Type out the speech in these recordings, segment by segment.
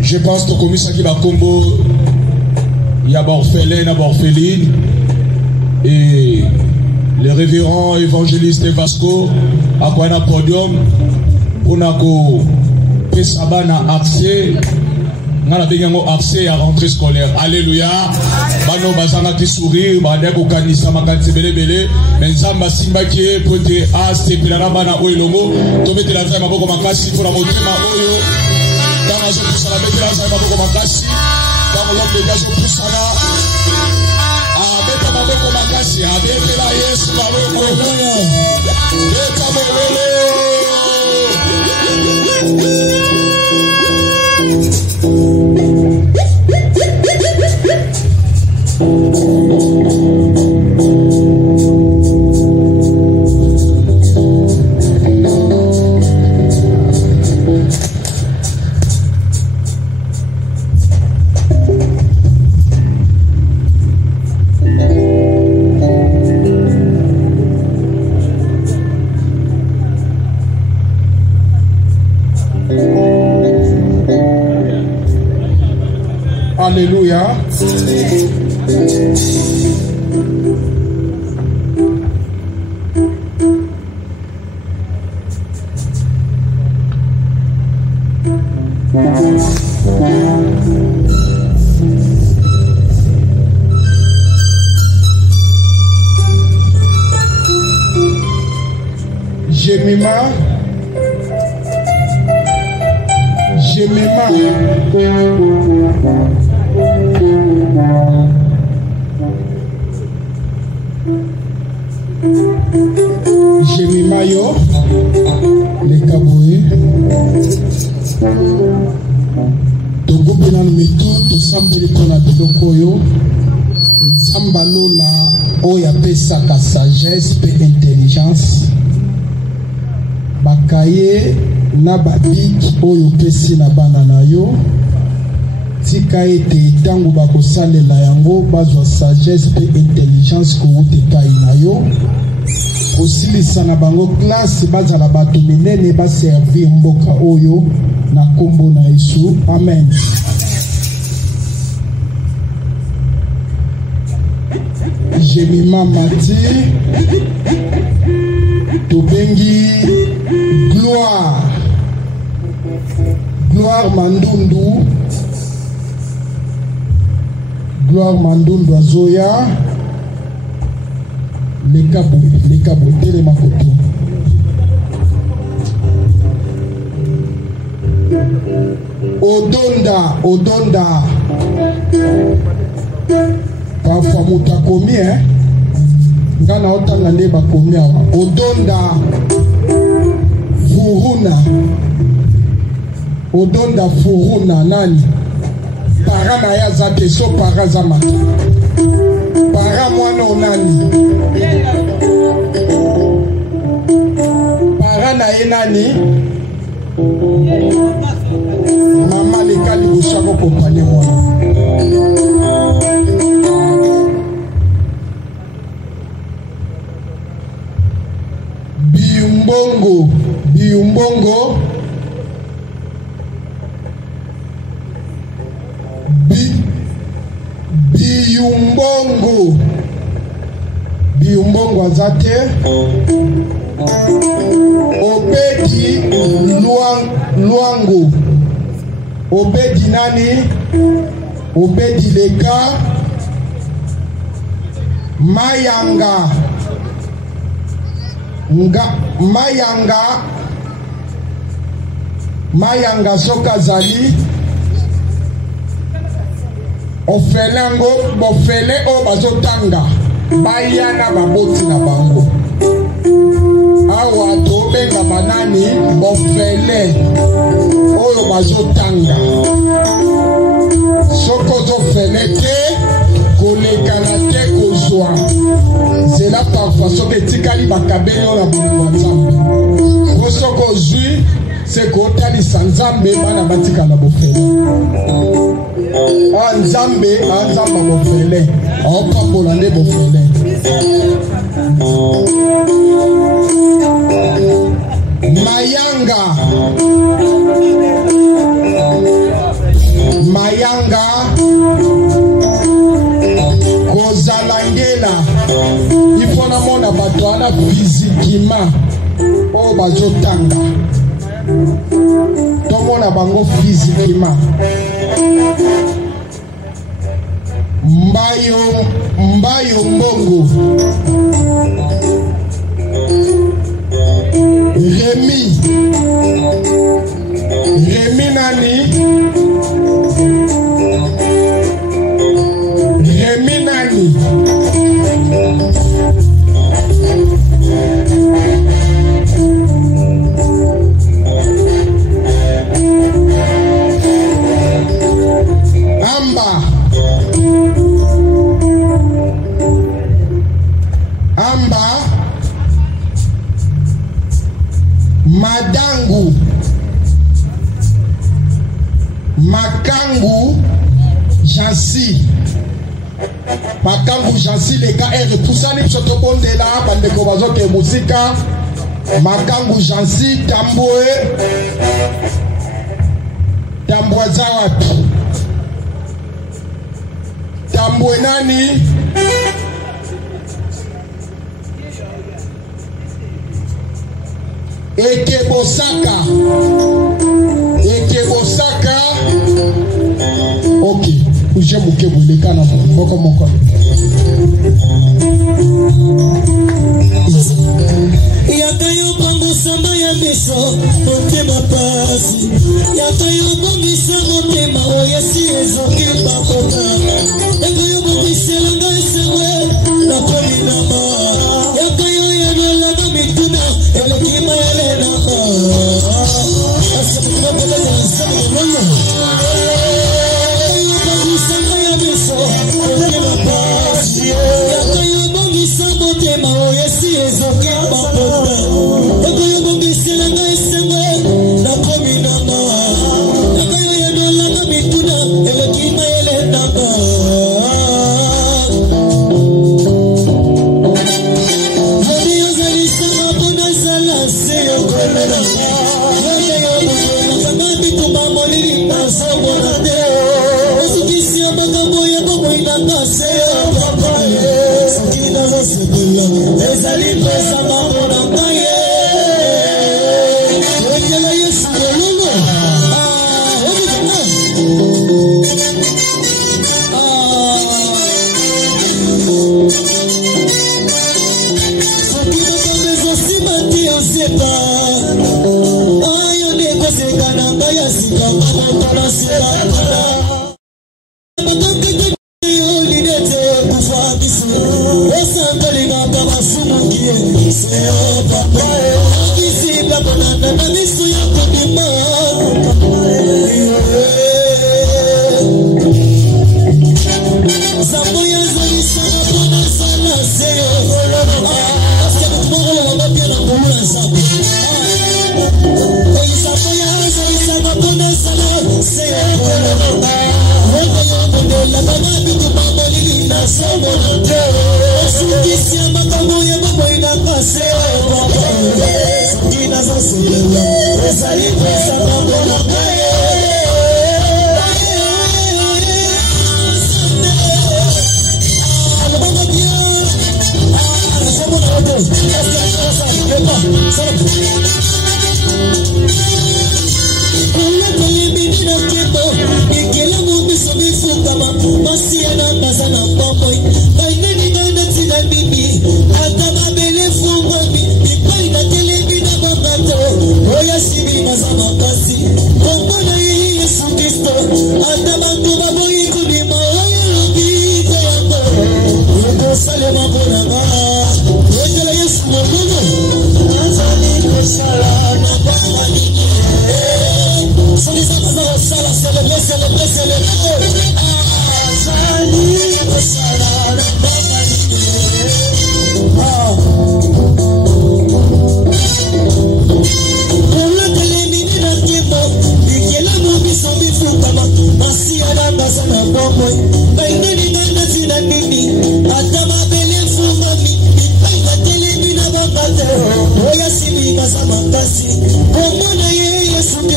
Je pense que comme ça qui va combo, il y a orphelin, il y a orpheline et le révérend évangéliste Vasco à quoi un podium pour n'avoir accès. Nous avons accès à rentrer scolaire. Alléluia. Bano bazanga qui sourire, bade ko kanisa makanti belebele, mais nzamba simba qui est pote a sepilana bana oilongo, to mettre la zama boko makasi pour la motima oyo. Dans la zone pour la mettre la zama boko makasi, dans l'homme de gaz pour sana. Ah, beta boko makasi, ah beta la yes bako. Beta Alléluia. Jemimayo, les Kaboué, Togo Benan Metou, tout semble qu'on a de Koyo, Sambalo la Oya Pesaka sagesse et intelligence, Bakaye Nababik Oyo Pesi na banana yo, Tika ete tango bakosale la yango, bazwa sagesse et intelligence ko uteka inayo. Osilisa na bango classe bazala bato minene ba servir mboka oyo na kombo na Yesu. Amen. Jemima Mati Tobengi Gloire Mandundu Azoya les cabos, télé ma photo. Odonda. Parfois, mouta komi, hein. Ngana otanga ndeba komi awa. Odonda Furuna, nani? Parana ya zate so parazama. Para mwana onani. Para na ye nani. Mama lekali busako kompane mwana. Biumbongo. Biumbongo azate. Obedi Luango. Obedi nani? Obedi Leka. Mayanga soka zali. Ofelango bofele o bazotanga. Bayana baboti na bango. Awa to benga banani bofele oyo bazotanga. Soko zofele te kolekana te kozwa. Zela parfois soke tikali bakabeli na bongo nzambe. Soko zui c'est kotalisa nzambe bana batikala bofele. Nzambe anzamba bofele aopambola nde bofele. Mayanga kozalangela il faut na mona bato ana physiquement o bazotanga tomona bango physiquement mbayo mbongo Remi nani Amba Madangu Makangu Jansi les KR tout ça ni soto bonde là bande ko bazoke musika Makangu Jansi Tamboe Zawat Tamboe nani Ekebosaka ok uje mukebu lekana moko yakayo pango samba ya miso motema pasi yakayo bongisa motema oyesi ezoki bakota yakayo bongiselanga esewe nakolinama yakayo yanyolanga mituna elekima elenaka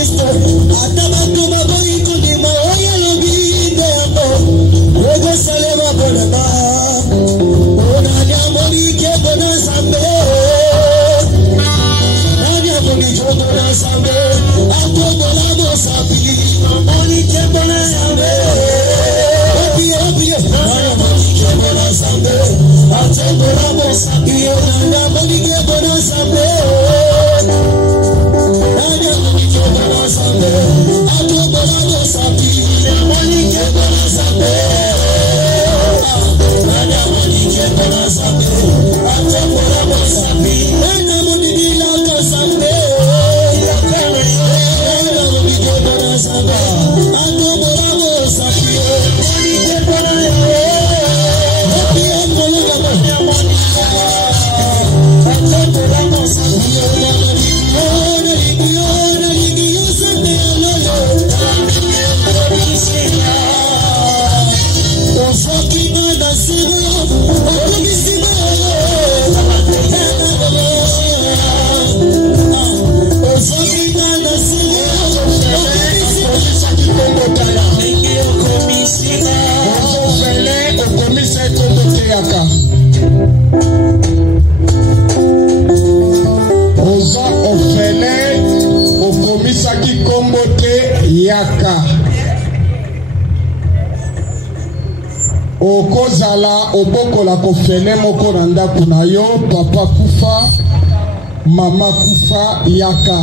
Kristo atabakoma boyiko ndima oya lobinde yambo Ego salema bonana Onanya molike bona sambe Onanya molike bona sambe Atobo la mosapi Molike bona sambe Obi Onanya molike bona sambe Atobo la mosapi Onanya molike bona sambe Onanya molike bona sambe Atobo la mosapi Molike bona sambe Okozala obokola kofene moko na ndako na yo papa kufa mama kufa yaka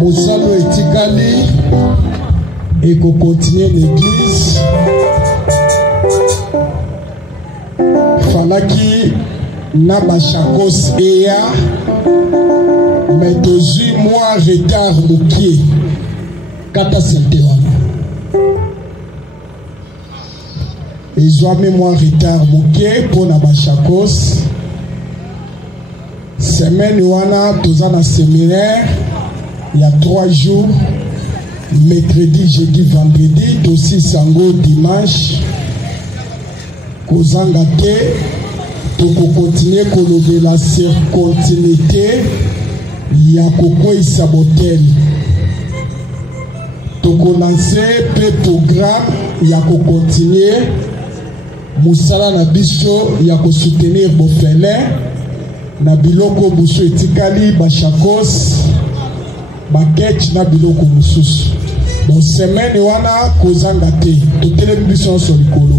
Mosalo etikali et qu'on continue l'église. Falaki Naba Chakos Eya, mais 18 mois retard Moukié, Kata Sentewana. Ils ont mis moi retard Moukié pour Naba Chakos. Semaine Wana, tous en séminaire, il y a 3 jours. Mercredi, jeudi, vendredi, aussi sango dimanche. Kozangate, pour continuer à la continuité, il y a Koko Isabotel. Pour lancer le programme, il y a continuer. Moussala Nabiso, il y a soutenir Bofele. Nabiloko Bousso Etikali, Bachakos. Bakech na biloko mususu. Donc semaine wana kozanga te. To télévision sur likolo.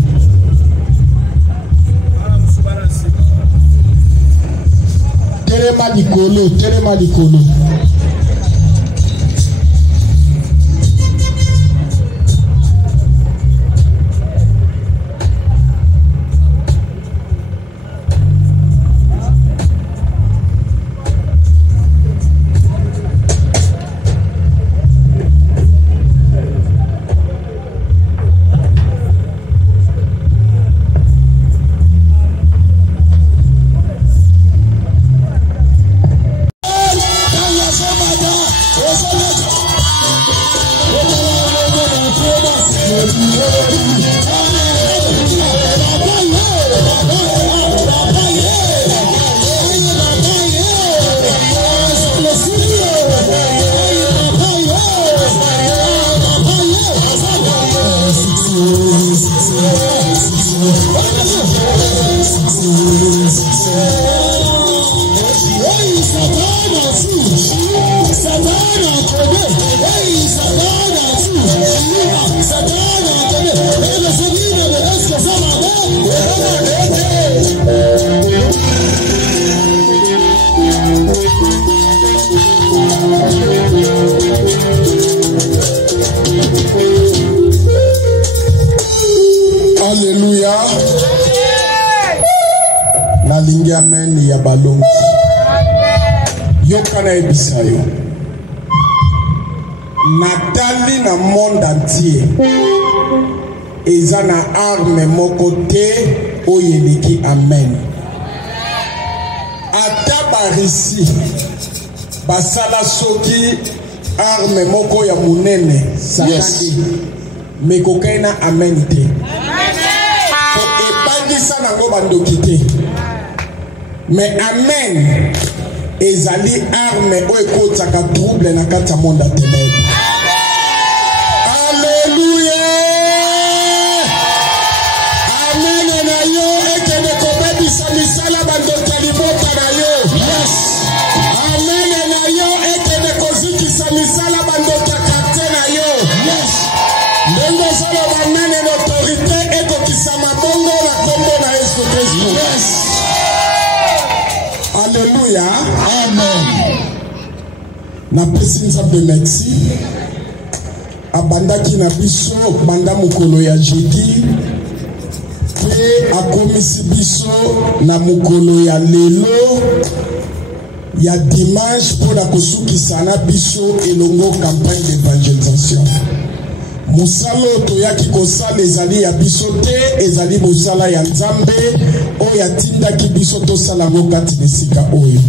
Telema likolo. Alléluia. La ligne amen ya balongi. Yokana ebisayo. Natali na monde entier. Eza na arme moko te oyeliki amen. Ata barisi basala soki arme moko ya munene sakandi. Mais kokaina amen te. Epandisa nango bandoki te. Mais amen ezali arme o ekotaka trouble na kati ya monde ya ténèbres. Alléluia. Amen na yo ekende kobebisa misala bandoki ya libota na yo. Yes. Amen na yo ekende kozikisa misala bandoki ya quartier na yo. Yes. Ndenge solo amen en autorité ekokisama bongo na kombo na Yesu Kristo. Yes. Alléluia. Amen. Na pesi nzambe merci. Abandaki na biso banda mukolo ya jeudi. Pe akomisi biso na mukolo ya lelo. Ya dimanche pour la kosukisa na biso elongo campagne d'évangélisation. Musalo toyaki kosala ezali ya biso te, ezali mosala ya nzambe oyo atindaki biso tosala ngo kati na esika oyo.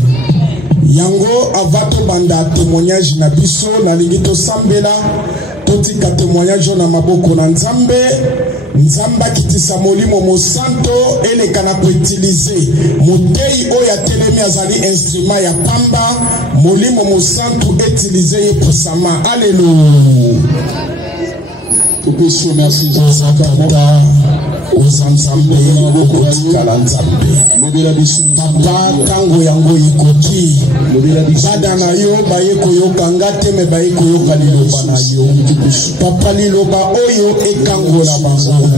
Yango avato banda témoignage na biso nalingi tosambela totika témoignage na maboko na nzambe. Nzamba kitisa molimo mosanto eleka na koutilize motei oyo atelemi azali instrument ya pamba molimo mosanto utilize ye posama. Alléluia. Merci Jésus. oza nzambe okotikala nzambe papa ntango yango ekoki bada na yo baye koyoka nga te me baye koyoka liloba na yo papa liloba oyo ekangola bango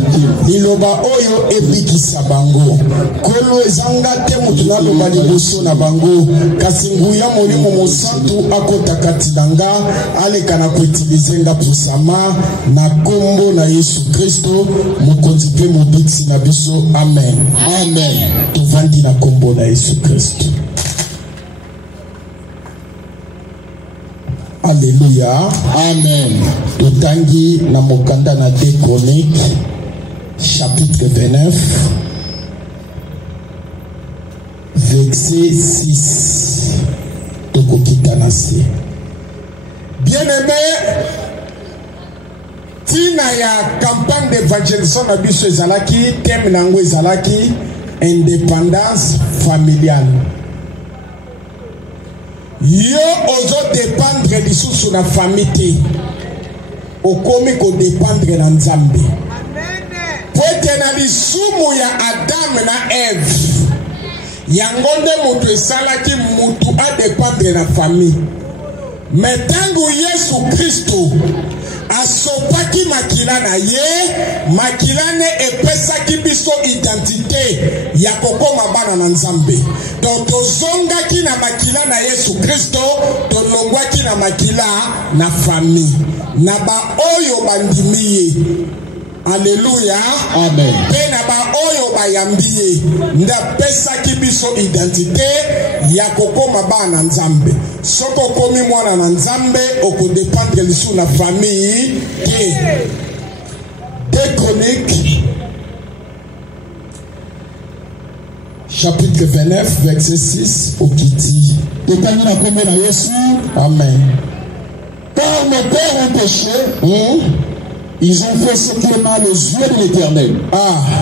liloba oyo ebikisa bango kolo ezanga te mutu naloba liboso na bango kasi nguya molimo mosantu akota kati na nga aleka na koutilize nga pusama na kombo na Yesu Kristo mokonzi pe mobiksi na biso amen amen tovandi na kombo na Yesu Kristo alléluia amen totangi na mokanda na 2 Chroniques chapitre 29 verset 6 tokokita na se bien-aimé tina ya campagne d'évangélisation na biso ezalaki thème nango ezalaki indépendance familiale yo ozo dépendre lisusu na famille te okomi ko dépendre na nzambe po ete na lisumu ya Adam na Eve yango nde moto esalaki mutu adépendre na famille mais tangu Yesu Kristo asopaki makila na ye makila ne epesaki biso identité ya kokoma bana na nzambe donc tozongaki na makila na Yesu Kristo tolongwaki na makila na famille na ba oyo bandimi ye alléluia amen pe na ba oyo bayambi ye nda pesaki biso identité ya kokoma bana nzambe soko komi mwana na nzambe okodépendre lisu na famille ke 2 Chroniques chapitre 29 verset 6 au Kiti tokani na kombo na Yesu amen car nos pères ont péché ils ont fait ce qui est mal aux yeux de l'Éternel.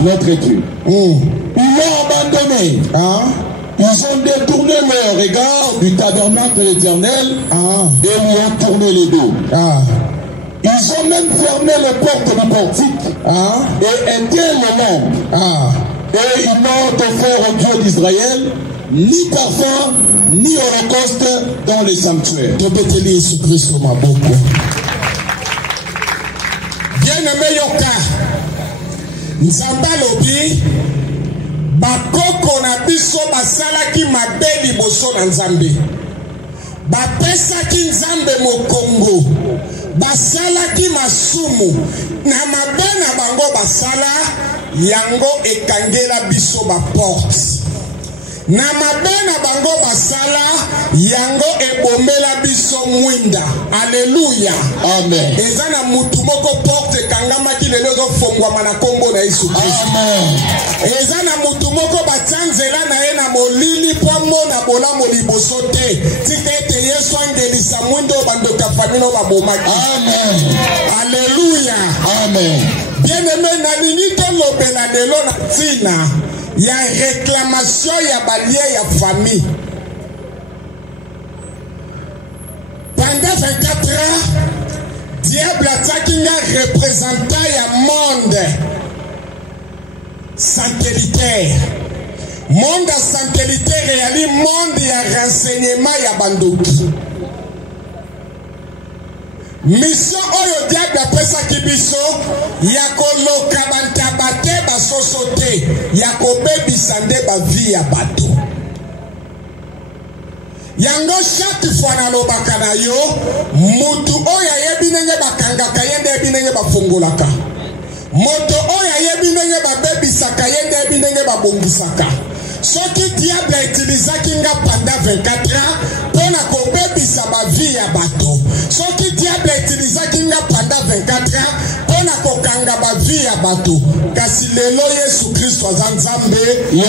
Notre Dieu. Ils l'ont abandonné. Ils ont détourné leur regard du tabernacle de l'Éternel et lui ont tourné le dos. Ils ont même fermé les portes du portique et éteint les lampes. Et ils n'ont offert au Dieu d'Israël ni parfum ni holocauste dans les sanctuaires. Bien-aimé yoka nzamba lobi bakoko na biso basalaki mabe liboso na nzambe bapesaki nzambe mokongo basalaki masumu na mabe na bango basala yango ekangela biso baporte na mabe na bango basala yango ebomela biso mwinda alléluia amen eza na mutu moko porte kangamaki lelo ezofongwama na kombo na Yesu Kristo amen eza na mutu moko batsanzela na ye na molili po mona bolamo liboso te tika ete Yesu angelisa mwindo bandoka famino babomaki amen alléluia amen bien-aimé nalingi tolobela lelo na tina ya réclamation ya balie ya famille pendant 24 ans diable ataki nga représentant ya monde satellitaire monde satellitaire yali monde ya renseignement ya bandoki mission oyo diable apesaki biso ya koloka bantaba te basoso te ya kobebisa nde bavi ya bato yango chaque fois nalobaka na yo mutu oyo ayebi ndenge bakangaka ye nde ayebi ndenge bafungolaka moto oyo ayebi ndenge babebisaka ye nde ayebi ndenge babongisaka soki diable autilisaki nga pendant 24 ans mpona kobebisa bavi ya bato soki diable autilisaki nga pendant 24 ans mpona kokanga bavi ya bato kasi lelo Yesu Kristo aza nzambe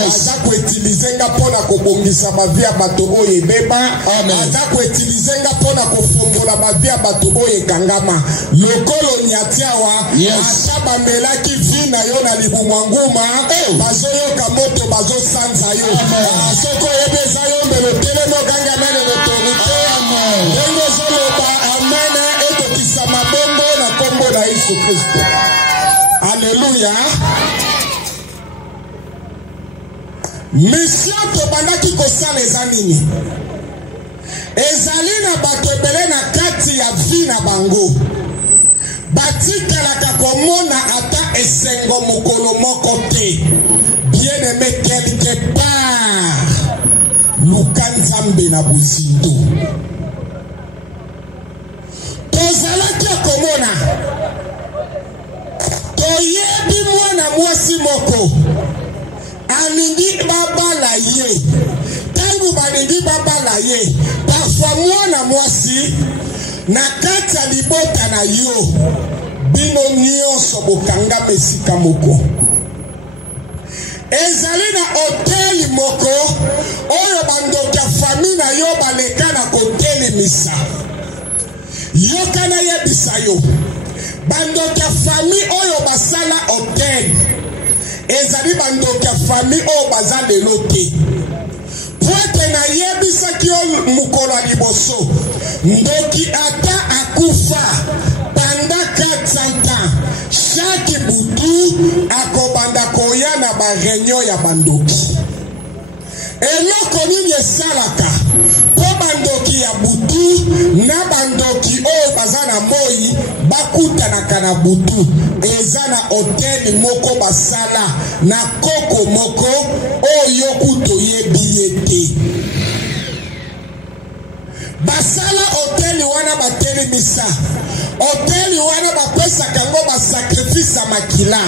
aza koutilize nga mpona kobongisa bavi ya bato oyo ebeba aza koutilize nga mpona kofongola bavi ya bato oyo ekangama lokolo niatiawa ata bamelaki vi na yo na libumu nguma bazoyoka moto bazosanza yo soko oyebe eza yo mbelo telemo ganga mene l'autorité ndenge ozoloba amen ekokisa mabongo na kombo na Yesu Kristo alléluia mission tobandaki kosala eza nini? Ezali na bato ebele na kati ya vi na bango batikalaka komona ata esengo mokolo moko te. Bien aimé, quelque part luka nzambe na bozindo. Tozalaki komona toyebi mwana mwasi moko alingi babala ye. Tangu balingi babala ye, parfois mwana mwasi na kati ya libota na yo bino nyonso bokanga mesika moko. Ezali na hoteli moko oyo bandoki ya famille na yo baleka na kotelemisa. Yokana yebisa yo bandoki ya famille oyo basala hoteli ezali bandoki ya famille oyo baza lelo te. Poete na yebisaki yo mukolo ya liboso ndoki ata akufa pendant 400 ans chaque butu akobanda koya na ba réunion ya bandoki. Eloko nini esalaka po bandoki ya butu na bandoki oyo baza na moi bakutanaka na butu? Eza na hoteli moko basala na koko moko oyo kuto yebi yete. Basala hoteli wana batelemisa. Hoteli wana bapesa kango basakrifisa makila.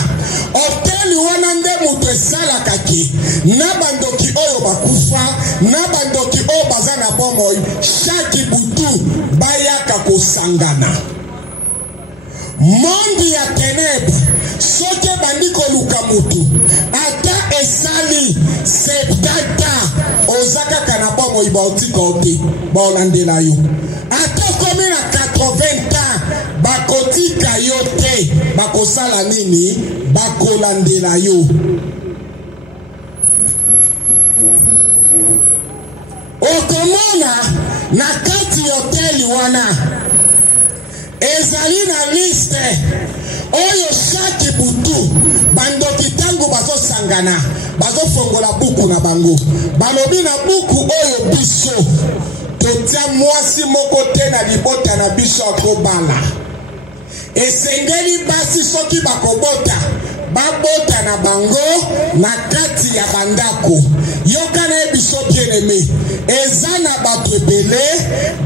Hoteli wana nde mutu esalaka ke na bandoki oyo bakufa na bandoki oyo baza na bomoi chaque butu bayaka kosangana. Mondi ya ténèbre soki bandi koluka mutu ata esali 70 ans ozaka kana bomoi baotika ote baolandela yo. Ata komi na 80 ans bakotika yo te, bakosala nini? Bakolandela yo. Okomona na kati hoteli wana ezali na liste oyo chaque butu bandoki tango bazosangana bazofongola buku na bango balobi na buku oyo biso totia mwasi moko te na libota na biso akobala. Esengeli basi soki bakobota babota na bango na kati ya bandako. Yokana biso bien-aimé eza na bato ebele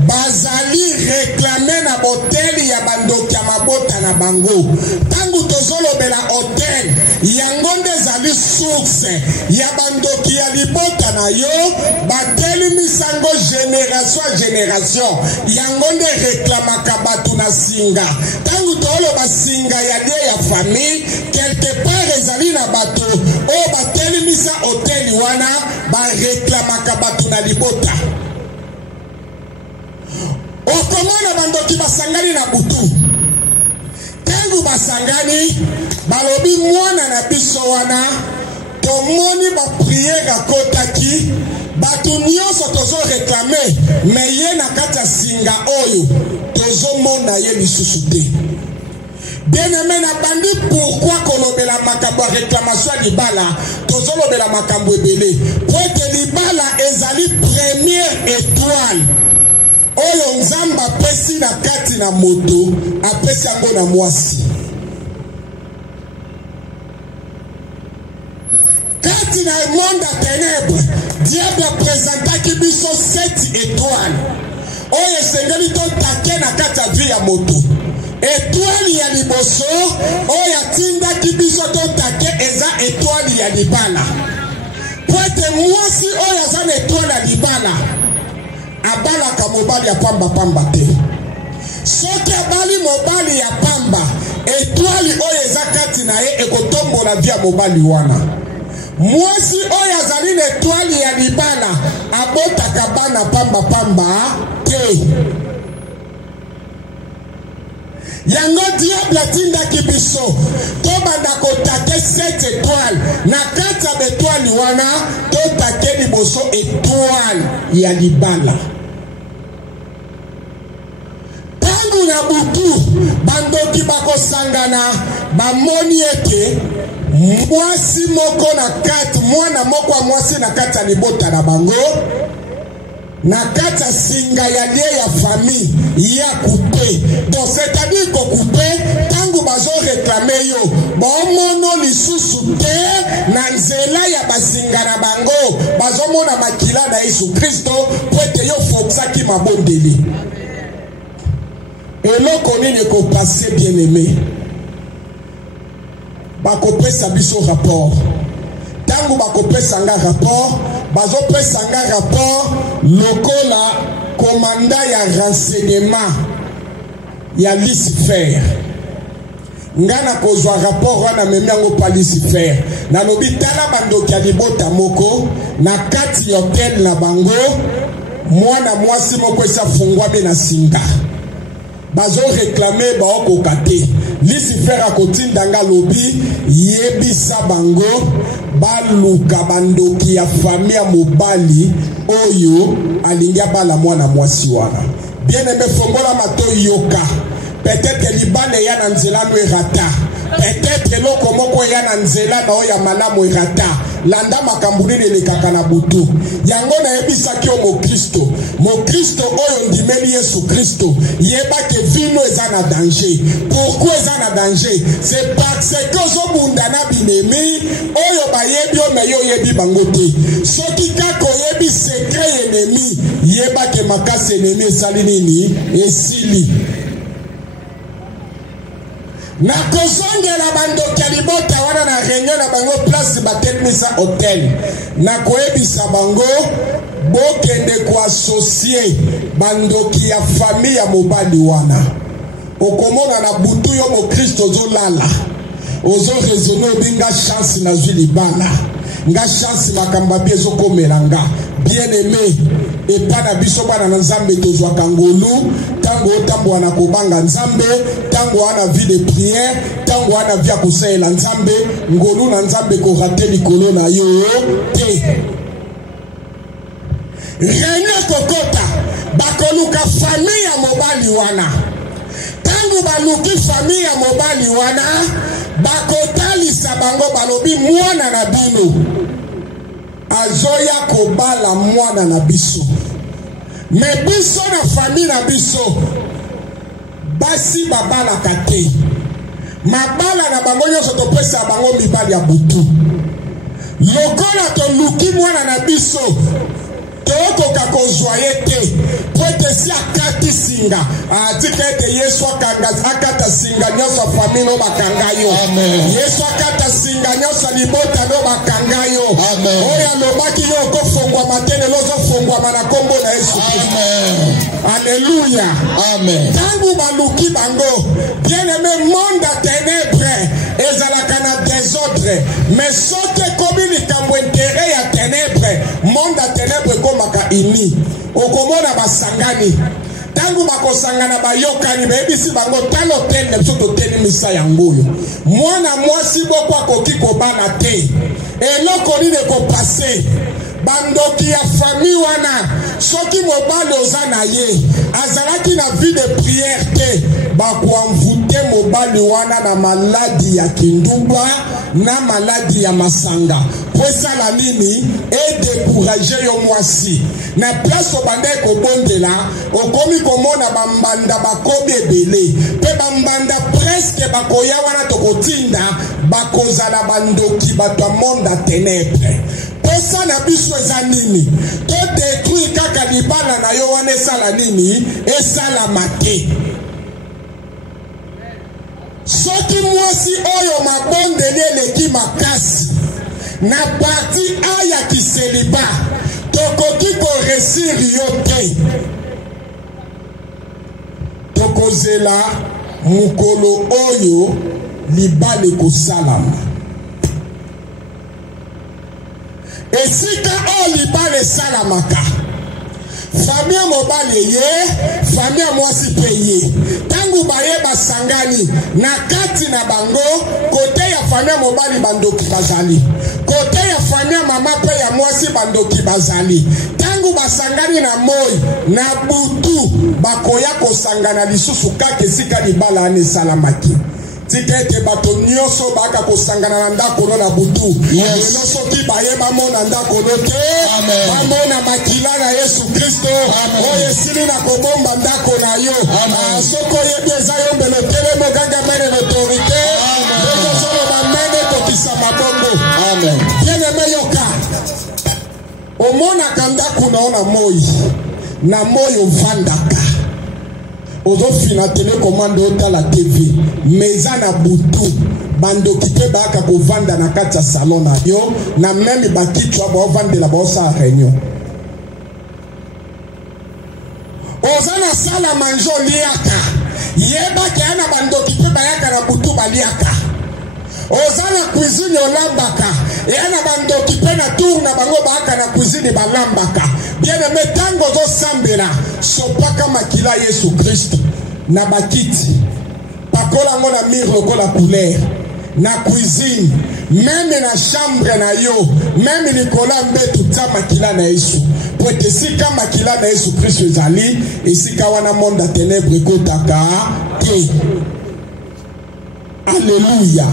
bazali reklame na hoteli ya bandoki ya mabota na bango. Tangu tozolobela hotel yango nde ezali source ya bandoki ya libota na yo batelemisango génération à génération. Yango nde reklamaka bato na singa. Tangu toloba singa ya lie ya famille quelque part ezali na bato o batelemisa hoteli wana ba reklamaka bato na libota. Okomona bandoki basangani na butu. Tangu basangani balobi mwana na biso wana tomoni ba prière akotaki bato nyonso tozo reklame me ye na kati ya singa oyo tozomona ye lisusu te. Bien-aimé na bandi pourquoi kolobela makambo ya réclamation ya libala tozolobela makambo ebele po ete libala ezali première étoile oyo nzambe apesi na kati na moto apesi yango na mwasi. Kati na monde ya ténèbre diable apresentaki biso 7 étoiles oyo esengeli totake na kati ya vie ya moto. Étoile ya liboso oyo atindaki biso totake eza étoile ya libala. Po ete mwasi oyo aza na étoile ya libala abalaka mobali ya pamba pamba te. Soki abali mobali ya pamba étoile oyo eza kati na ye ekotombola vie ya mobali wana. Mwasi oyo azali na étoile ya libala abotaka bana pamba pamba te. Yango diable atindaki biso tobanda kotake 7 étoiles na kati ya étoile wana totake liboso étoile ya libala. Tangu na butu bandoki bakosangana bamoni ete mwasi moko na kati mwana moko wa mwasi na kati ya libota na bango na kati ya singa ya lie ya famille ya coupe. Donc c'est-à-dire que coupe tangu bazo réclamer yo bomono lisusu te na nzela ya basinga na bango bazo mona makila na Yesu Kristo pote yo foksaki mabondeli. Eloko nini ko passer bien aimé bakopesa biso rapport. Tangu bakopesa nga rapport bazopesa nga rapport lokola commandant ya renseignement ya Lucifer. Ngana kozwa rapport wana memi yango pa Lucifer na lobi tala bandoki ya libota moko na kati ya hotel na bango mwana mwasi moko esa fungwami na singa bazo réclamer baokoka te. Lucifer akotinda nga lobi yebisa bango baluka bandoki ya famille ya mobali oyo alingi abala mwana mwasi wana. Bien aimé fongola mato yoka. Peut-être libane ya na nzela no erata. Peut-être loko moko ya na nzela na oya malamu erata. Landa makambuni ne lekaka na butu. Yango na yebisa ki o Kristo. Mo Kristo oyo ndimeli Yesu Kristo. Yeba ke vino eza na danger. Pourquoi eza na danger? C'est parce que zo bunda na binemi oyo ba yebi o meyo yebi bangote. Soki kako yebi secret ennemi yeba ke makasi ennemi esali nini? Esili. Na kozongela bandoki ya libota wana na réunion na bango place batelemisa hotel na koyebisa bango bokende koasocie bandoki ya famille ya mobali wana. Okomona na butu yo mo Kristo ozolala ozo raisonner binga chance na zwi libala nga chance makamba bi ezokomela nga. Bien aimé epa na biso bana na Nzambe tozwaka ngolu tango otambo wana kobanga Nzambe tango wana vie de prière tango wana via kosaela Nzambe ngolu na Nzambe ko rate likolo na yo te. Réunion kokota bakoluka famille ya mobali wana. Tango baluki famille ya mobali wana bakotalisa bango balobi mwana na bino azoya kobala mwana na biso. Me biso na famille na biso basi babala kate. Mabala na bango nyonso topesa bango mibali ya butu. Lokola toluki mwana na biso tokoka kozwaye te. Poete si akati singa atika ete Yesu akata singa nyonso famille no bakanga yo. Yesu akata singa nyonso libota no bakanga yo. Oya lobaki yo kofongwa matene lozo fongwa na kombo na Yesu. Alléluia. Amen. Tangu baluki bango bien aimé monde à ténèbres ezalaka na désordre mais sote communique mo intérêt ya ténèbres monde à ténèbres komaka ini okomona basangani tangu bakosangana bayokani bebisi bango talo tende soto teni misa yangoyo mwana mwasi boko akoki kobana te eloko nini kopase bandoki ya famille wana soki mobali oza na ye azalaki na vie de prière te bakoamvute mobali wana na maladi ya kindumba na maladi ya masanga po esala nini edécourage yo mwasi na place obanda ekobondela okomi komona bambanda bakomi ebele mpe bambanda presque bakoya wana tokotinda bakozala bandoki bato ya monde ya ténèbre. Posa na biso eza nini to détruire kaka libala na yo wana esala nini esala mate. Soki mwasi oyo mabondeli eleki makasi na parti aya kiseliba tokoki koresiri yo te. Tokozela mukolo oyo libala ekosalama. Esika o libala esalamaka famille mobali ye famille mwasi peye tangu baye basangani na kati na bango kote ya famille mobali bandoki bazali kote ya famille mama pe ya mwasi bandoki bazali tangu basangani na moi na butu bakoya kosangana lisusu kaka esika libala ane salamaki tika ete bato nyonso baka kosangana na ndako na butu lelo soki bayeba mona ndako te bamona makila na Yesu Kristo oyo esili na kobomba ndako na yo soko yebi eza yo mbelo telemo ganga mene l'autorité lelo solo bamene kokisa mabongo bien-aimé yoka omonaka ndako naona moi na moi ovandaka ozofina tele komando otala TV meza na butu bandoki pe baka kovanda na kati ya salon na yo na meme bakichwa baovandela baosala réunion oza na sala manjo liaka yebaki ya na bandoki pe bayaka na butu baliaka oza na cuisine olambaka ya na bandoki pe na tour na bango baka na cuisine balambaka bien-aimé ntango ozosambela sopaka makila Yesu Kristo na bakiti pakola ngo na mire lokola couleur na cuisine meme na chambre na yo meme likola mbetu tia makila na Yesu po ete esika makila na Yesu Kristo ezali esika wana monde ya ténèbre ekotaka te. Alléluia.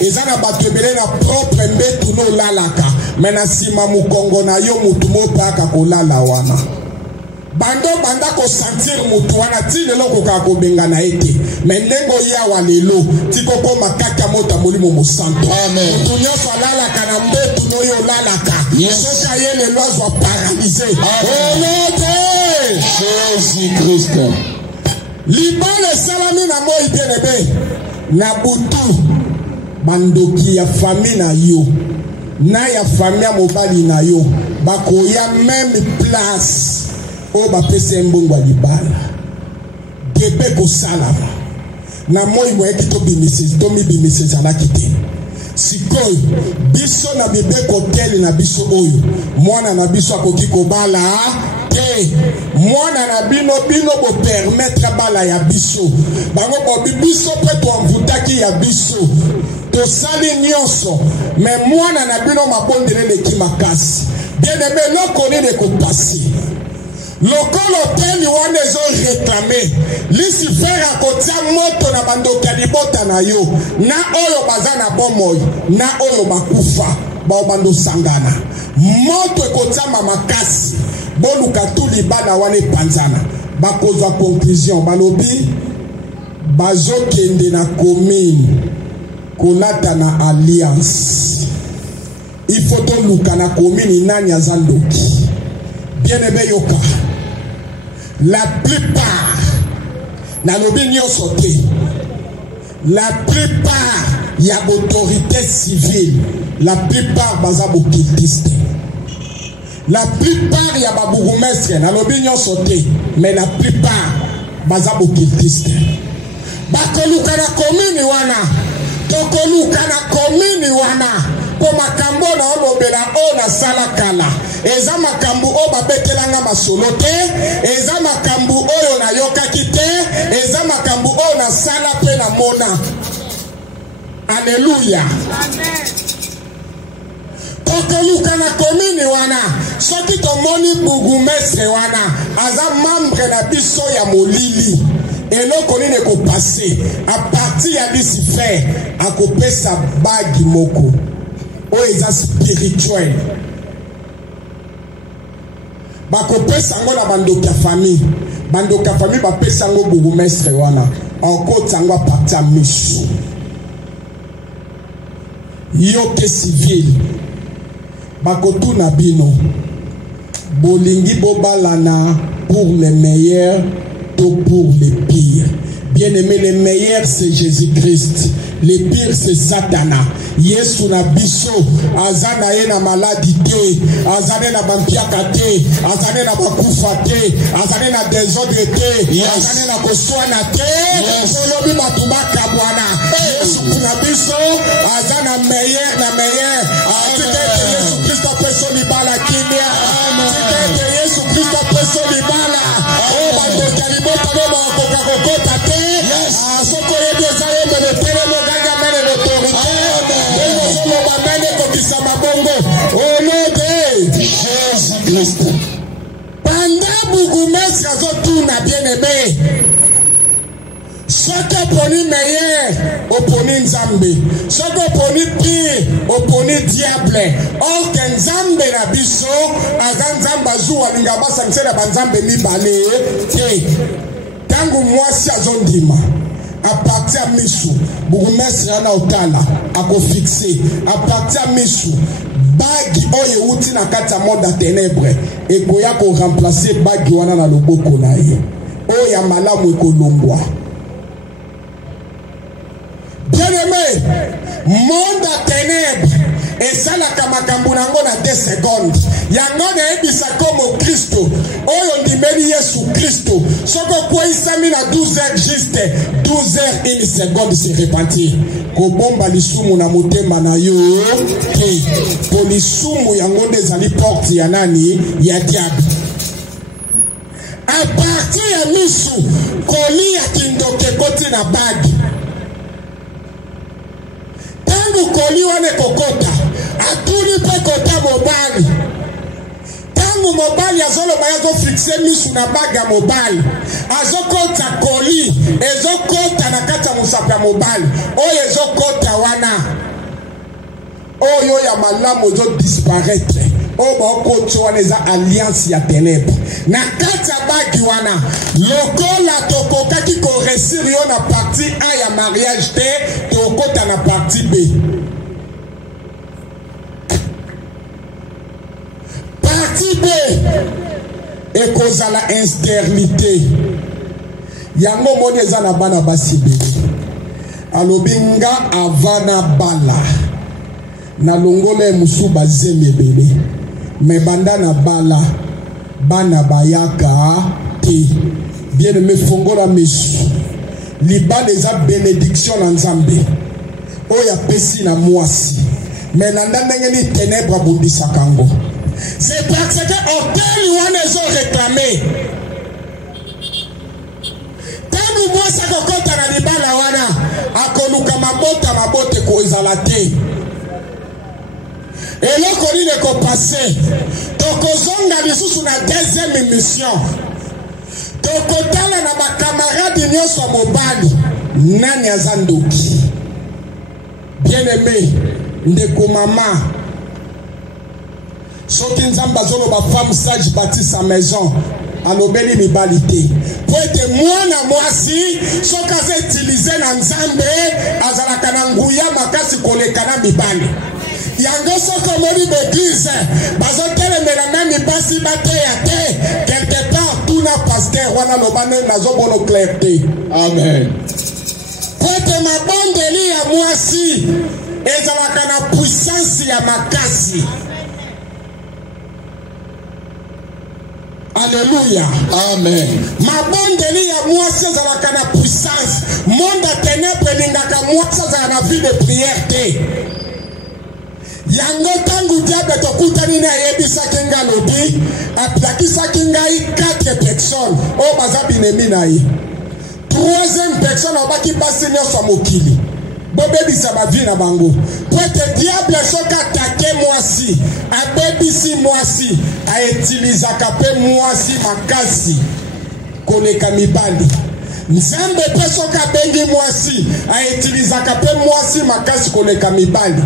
Eza na bato ebele na propre mbetu no lalaka me na nsima mokongo na yo mutu mopaka kolala wana banda kosentir mutu wana ti lelo okokaka kobengana ete me ndenge oyawa lelo tikokoma kaka mota molimo mosanto mutu nyonso alalaka na mbetu noyo olalaka soki aye lelo azwa paralyse olete Jésus Christ libala esalami na moi bien-aimé na butu bandoki ya fami na yo na ya fami ya mobali na yo bakoya même place o bapesa mbongo ya libala debe kosalama na moi moyeki tomibimise ezalaki te sikoyo biso na bibeko hotel na biso oyo mwana na biso akoki kobala te mwana na bino bopermettre bala ya biso bango bobi biso mpe toamvutaki ya biso tosali nyonso me mwana na bino mabondele leki makasi bien-aimé eloko nini ekopasi lokolo teli wana ezoreklame Lucifer akotia moto na bandoki ya libota na yo na oyo baza na bomoi na oyo bakufa baobandosangana moto ekotiama makasi boluka tu libala wana epanzana bakozwa conclusion balobi bazokende na commune kolata na alliance il faut toluka na commune nani aza ndoki bien-aimé yoka la plupart nalobi nyonso te la plupart ya autorité civile la plupart baza bokiltiste la plupart ya babourgmestre nalobi nyonso te mais la plupart baza bokiltiste bakoluka na commune wana tokoluka na commune wana po makambo na olobela o na sala kala eza makambo o babetelanga masolo te eza makambo oyo na yokaki te eza makambo o na sala pe na mona. Alléluia. Amen. Tokoluka na commune wana soki tomoni bourgmestre wana aza membre na biso ya molili eloko nini ekopase a partir ya Lucifer akopesa bagi moko oyo eza spirituel bakopesa yango na bandoki ya famille bapesa yango bourgmestre wana akota yango aparti ya miso yoke civil bakotuna bino bolingi bobalana pour les meilleurs to pour les pires. Bien-aimé, le meilleur c'est Jésus-Christ, le pire c'est Satana. Yesu na biso azana ye na maladie te, azane na bampiaka te, azane na bakufa te, azane na désordre te, azane na koswana te, solobi matubaka bwana. Yesu na biso azana meilleur na meilleur. Atikete Yesu Kristo peso libala kimia. Atikete Yesu Kristo peso libala. Oh bandoka libota no bakoka kokota te. Soko yebi ezaye mele tele mo ganga mele l'autorité. Solo bamene kokisa mabongo. Au nom de Jésus-Christ. Pendant bourgmestre azotuna bien-aimé. soki oponi meilleur oponi nzambe, soki oponi pire oponi diable. Or que nzambe na biso aza nzambe azu alinga basangisa na banzambe mibale te. Tangu mwasi azondima à partir de Missou, bourgmestre na otala ako fixé à partir de Missou bagi oye uti na kata monde à ténèbres et koya ko remplacer bagi wana na loboko na ye oya malamu ekolongwa. Bien aimé, monde à ténèbres et ça la kamakambu nango na 2 secondes yango na ebisa comme Kristo oyo ndimeli Yesu Kristo soko kwa isami na 12 heures juste 12 heures 1 seconde se repentir ko bomba lisumu na motema na yo te po lisumu yango ndezali porte ya nani ya diable. A partir ya misu koli ya kindoke koti na bagi tangu koli wane kokota atuli pe kota mobali tangu mobali azoloba yazo fixe misu na baga mobali azokota koli ezokota na kata musapa mobali oyo ezokota wana oyo ya malamu zo disparaître oyo wana eza alliance ya ténèbres na kata bagi wana lokola tokokaki koresir yo na partie A ya mariage te tokota na partie B. Partie B ekozala insternité yango moni eza na bana basi bebe alobi nga avana bala na longole musu bazemi ebele me banda na bala bana bayaka te. Bien aimé fongola misu libala eza bénédiction na nzambe oyo apesi na mwasi me landa ndenge ni ténèbre abundisaka yango. C'est parce que hôtel wana ezo réclamé tangu mwasi akokota na libala wana akoluka mabote koezala te eloko nini ekopase tokozonga lisusu na 2e émission tokotala na bakamaradi nyonso mobali nani aza ndoki. Bien aimé ndeko mama soki nzambe azoloba femme sage bâtit sa maison alobeli mibali te po ete mwana mwasi soki aza utilize na nzambe azalaka na nguya makasi koleka na mibali yango soko moni beglise bazotelemela na mibasi bateya te quelque part tuna pasteur wana lobane nazobono clarté. Amen. Po ete mabondeli ya mwasi ezalaka na puissance ya makasi. Alléluia. Amen. Mabondeli ya mwasi ezalaka na puissance. Monde à ténèbres lingaka mwasi ezala na vie de prière te. Yango tangu diable tokutani na yebisaki nga lobi apilakisaki ngai 4 personnes oyo baza binemi na ye. 3e personne obaki basi nyonso mokili bobebisa bavi na bango po ete diable soki atake mwasi abebisi mwasi aetilizaka mpe mwasi makasi koleka mibali. Nzambe mpe soki abengi mwasi aetilizaka mpe mwasi makasi koleka mibali.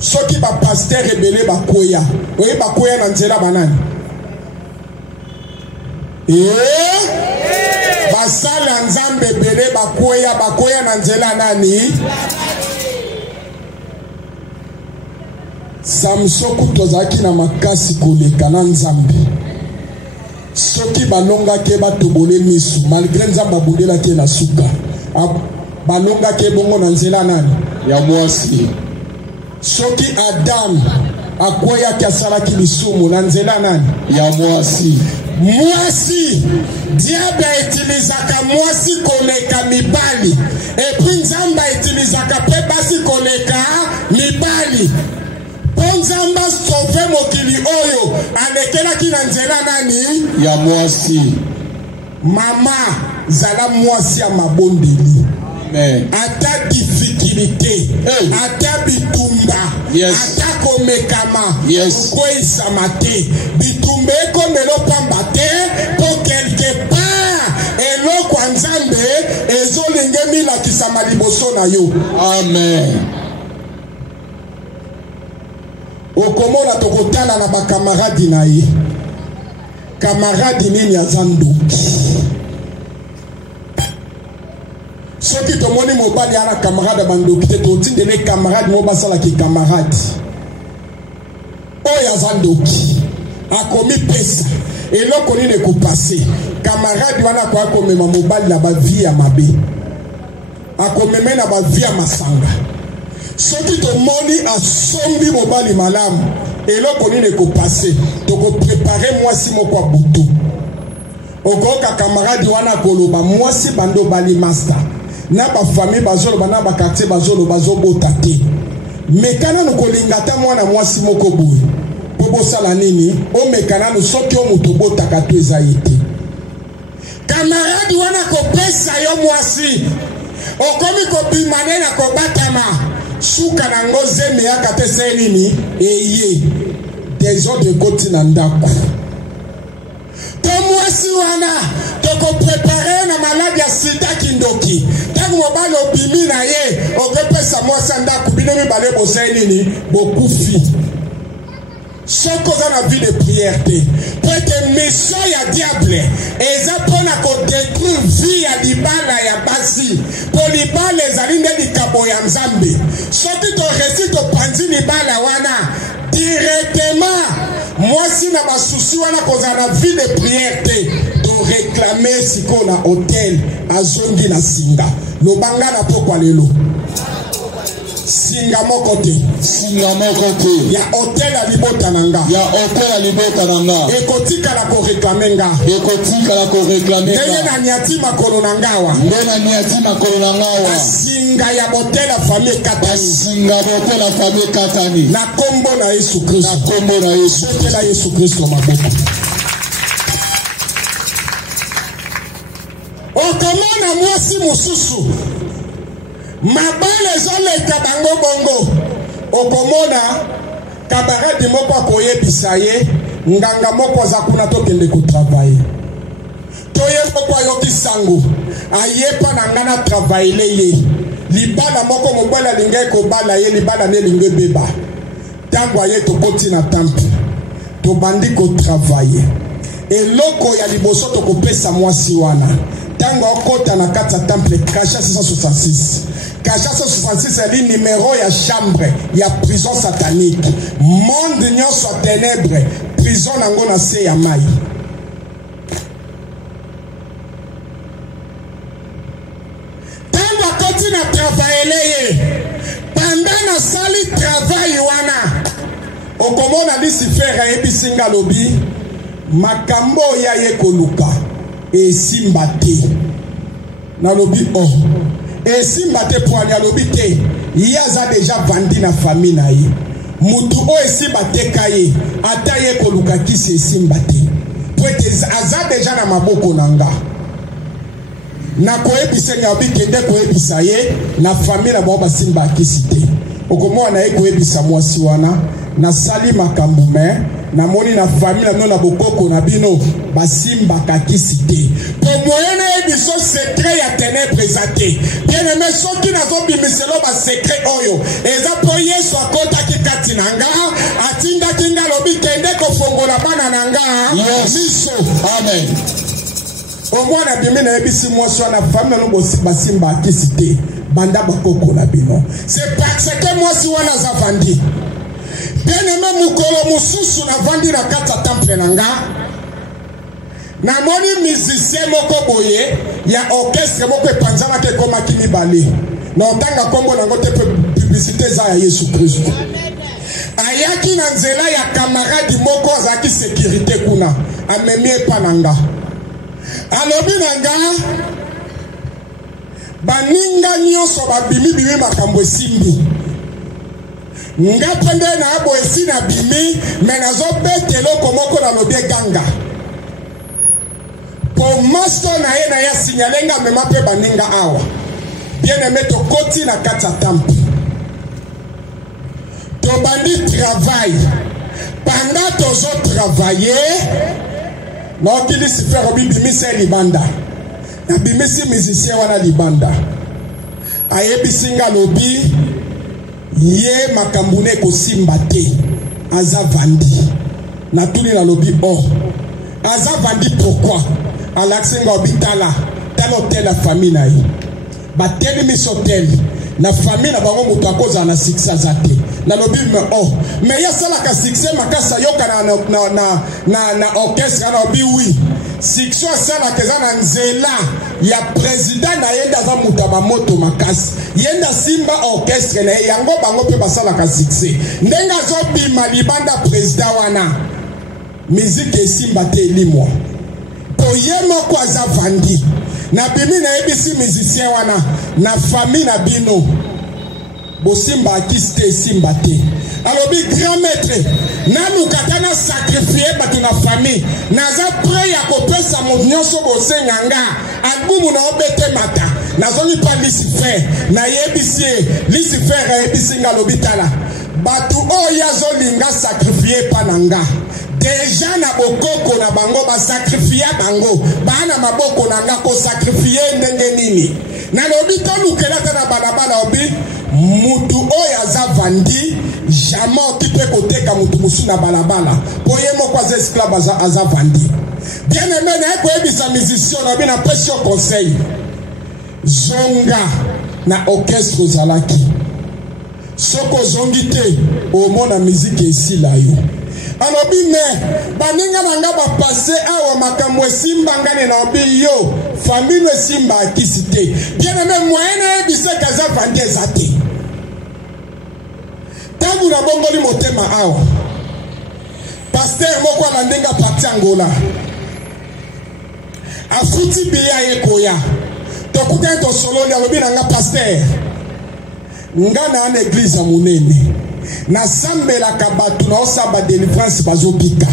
Soki ba pasteur ebele bakoya oye bakoya na nzela banani basala nzambe ebele bakoya na nzela nani Samsoku tozaki na makasi koleka na nzambe soki balongaki batobole misu malgré nzambe abundelaki na suka balongaki bongo na nzela nani ya mwasi. Soki Adam akweyaki asalaki lisumu na nzela nani ya mwasi. Mwasi diable etilizaka mwasi koleka mibali epuis nzambe etilizaka mpe basi koleka mibali po nzambe sauve mokili oyo alekelaki na nzela nani ya mwasi. Mama zala mwasi ya mabondeli. Amen. Ata difficulté, ata bitumba, ata komekama, koisa mate, bitumbe komelo pamba te, po quelque part, eloko nzambe, ezo lingemi la kisama liboso na yo. Amen. Okomona tokotala na ba camarade na ye. Camarade nini azando. Soki tomoni mobali ana camarade bandoki te totindele camarade mo basala ki camarade. Oya zandoki. Akomi pesa. Eloko nini ekopase. Camarade wana kwa akomema mobali na ba vie ya mabe. Akomeme na ba vie ya masanga. Soki tomoni asombi mobali malamu. Eloko nini ekopase. Toko prepare mwasi moko wa butu. Okoka camarade wana koloba mwasi bando bali master. Na ba famille bazolo bana ba quartier bazolo bazobota te. Mekana no kolingata mwana mwasi moko boye. Pobo sala nini? O mekana no soki o muto bota katu ezaite. Camarade wana ko pesa yo mwasi. Okomi ko bimane na ko batama. Suka na ngoze me akate se nini? Eye. Des autres côté na ndako. Mwasi wana toko prepare na maladi ya sida kindoki tangu mobali obimi na ye okepesa mwasi ndako bino mibale bosai nini bokufi soko za na vie de prière te pete mission ya diable eza pona ko détruire vie ya libala ya basi po libala ezali nde likabo ya nzambe soki to resi to panzi libala wana directement mwasi na basusi wana koza na vie de prière te to réclamer siko na hôtel azongi na singa lobanga na pokwa lelo singa moko te ya hôtel ya libota nanga ekotika la ko réclamer nga ndenge na nyati makolo nangawa singa ya hôtel ya famille katani na kombo na Yesu Kristo la Yesu Kristo maboko okomona mwasi mususu mabale zoleka bango bongo okomona kabaradi moko akoyebisa ye nganga moko aza kuna tokende kotravaye toye moko ayoki sango ayepa na nga na travaile ye libala moko mobali alingi ekobala ye libala ne elingi ebeba ntango aye tokoti na temple tobandi kotravaye eloko ya liboso tokopesa mwasi wana ntango akota na kati ya temple kasha 666 kasha 666 eli numero ya chambre ya prison satanique monde nyonso ya ténèbre prison nango na se ya mai ntango akoti na travaile ye pendant na sali travail wana okomona Lucifer ayebisi nga lobi makambo ya ye koluka esimba te nalobi esimba te po ani alobi te ye aza deja vandi na famille na ye mutu o esimba te ka ye ata ye koluka kisi esimba te po ete aza deja na maboko na nga na koyebisa nga obi kende koyebisa ye na famille na bango basimba kisi te okomona ye koyebisa mwasi wana nasali makambo me namoni na famille na bokoko na bino basimbaka kisi te po moyena ye biso secret ya ténèbre eza te bien aimé soki nazobimiselo basekret oyo eza po Yesu akotaki kati na nga atindaki nga lobi kende kofongola bana na nga miso amen omwana bimi nayebisi mwasi wana famille na basimbaka kisi te banda bakoko na bino c'est parce que mwasi wana aza vandi bien-aimé mukolo mususu na vandi na kata temple nanga na moni musicien moko boye ya orchestre moko epanzana ke komaki mibale na otanga kombo nango te publicité za ya Yesu Kristo ayaki na nzela ya camarade moko azaki sécurité kuna amemi epa nanga alobi nanga baninga nyonso babimi makambo esimbi nga pende na abo esi na bimi me nazobeta eloko moko na lobi eganga po master na ye na ya sinyalenga mema mpe baninga awa bien aimé tokoti na kati ya temple tobandi travail pendant tozo travailler naoki Lucifer obibimisa libanda na bimisi musicien wana libanda ayebisinga lobi ye makambune ko simba te aza vandi na tuni na lobi aza vandi pourquoi alaksinga obitala tala hotel la famille na ye bateli mis hotel na famille na bango mutu akoza na succès zate na lobi mais ya sala ka succès makasa yoka na orchestre na lobi oui succès sala keza na nzela ya président na yenda za mutu ba moto makasi yenda simba orchestre na yango bango pe basala ka succès ndenga zo bima libanda président wana musique esimba te elimwa po ye moko aza vandi na bimi na ebisi musicien wana na famille na bino bosimba akiste esimba te alobi grand maître naluka na sacrifier bato na famille naza prêt ya kopesa moto nyonso bosenga nga albumu na obete mata nazongi pa Lucifer na yebisi Lucifer ayebisi nga alobi tala bato oyo azolinga sacrifier pa na nga déjà na bokoko na bango ba sacrifier bango bana maboko na nga ko sacrifier ndenge nini na lobi to lukela na balabala obi mutu oyo aza vandi jamais okipe koteka mutu musu na balabala po ye moko aza esclave aza vandi bien aimé na eko ebisa musicien na bina pression conseil zonga na orchestre zalaki soko zongi te omona musique esila yo alobi me baninga nanga bapase awa makambo esimba ngane na obi yo famille esimba akisi te bien aimé moyenne ebise kaza vandi eza te tangu na bongoli motema awa pasteur moko alandenga parti Angola afuti biya ye koya tokuta to sololi alobi nanga pasteur nga na an église ya monene na sambelaka bato na osamba délivrance bazobika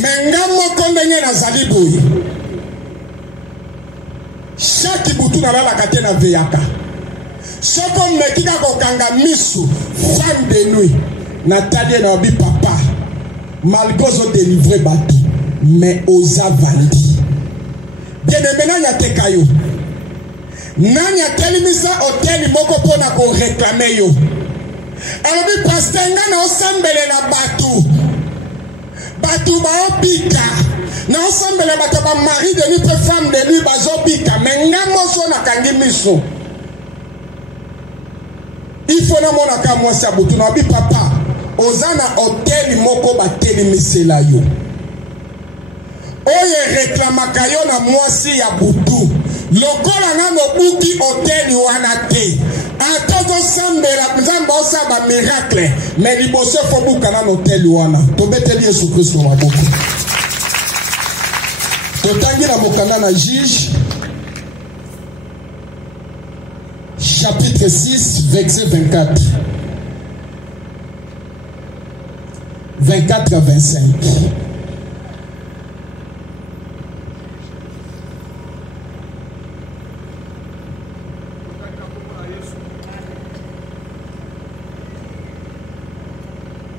me nga moko ndenge nazali boye chaque butu nalalaka te na veyaka soko mekika kokanga misu femme de nuit natali na obi papa malgré ozodélivre bato mais oza vandi bien aimé nanya teka yo nanya telimisa hôtel moko mpona koreklame yo alobi pasteur nga na osambelela bato baobika na osambela bato bamari de nuit mpe femme de nuit bazobika me nga moso nakangi miso ifo namonaka mwasi ya butu na obi papa oza na hôtel moko batelimisela yo oyo reklamaka yo na mwasi ya butu lokola nga nobuki hôtel wana te atozosambela nzambe osaba miracle me liboso fo buka na hôtel wana tobeteli Yesu Kristo maboko totangi na mokanda na Juge chapitre 6 verset 24 à 25.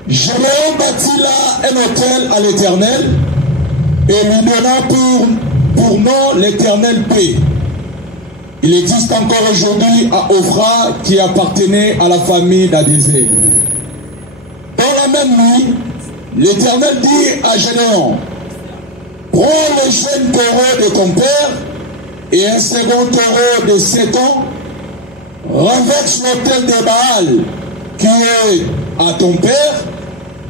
Gédéon bâtit là un hôtel à l'Éternel et lui donna pour nom l'Éternel paix. Il existe encore aujourd'hui à Ophra qui appartenait à la famille d'Adézé. Dans la même nuit, l'Éternel dit à Gédéon, prends le jeune taureau de ton père et un second taureau de 7 ans, renverse l'autel de Baal qui est à ton père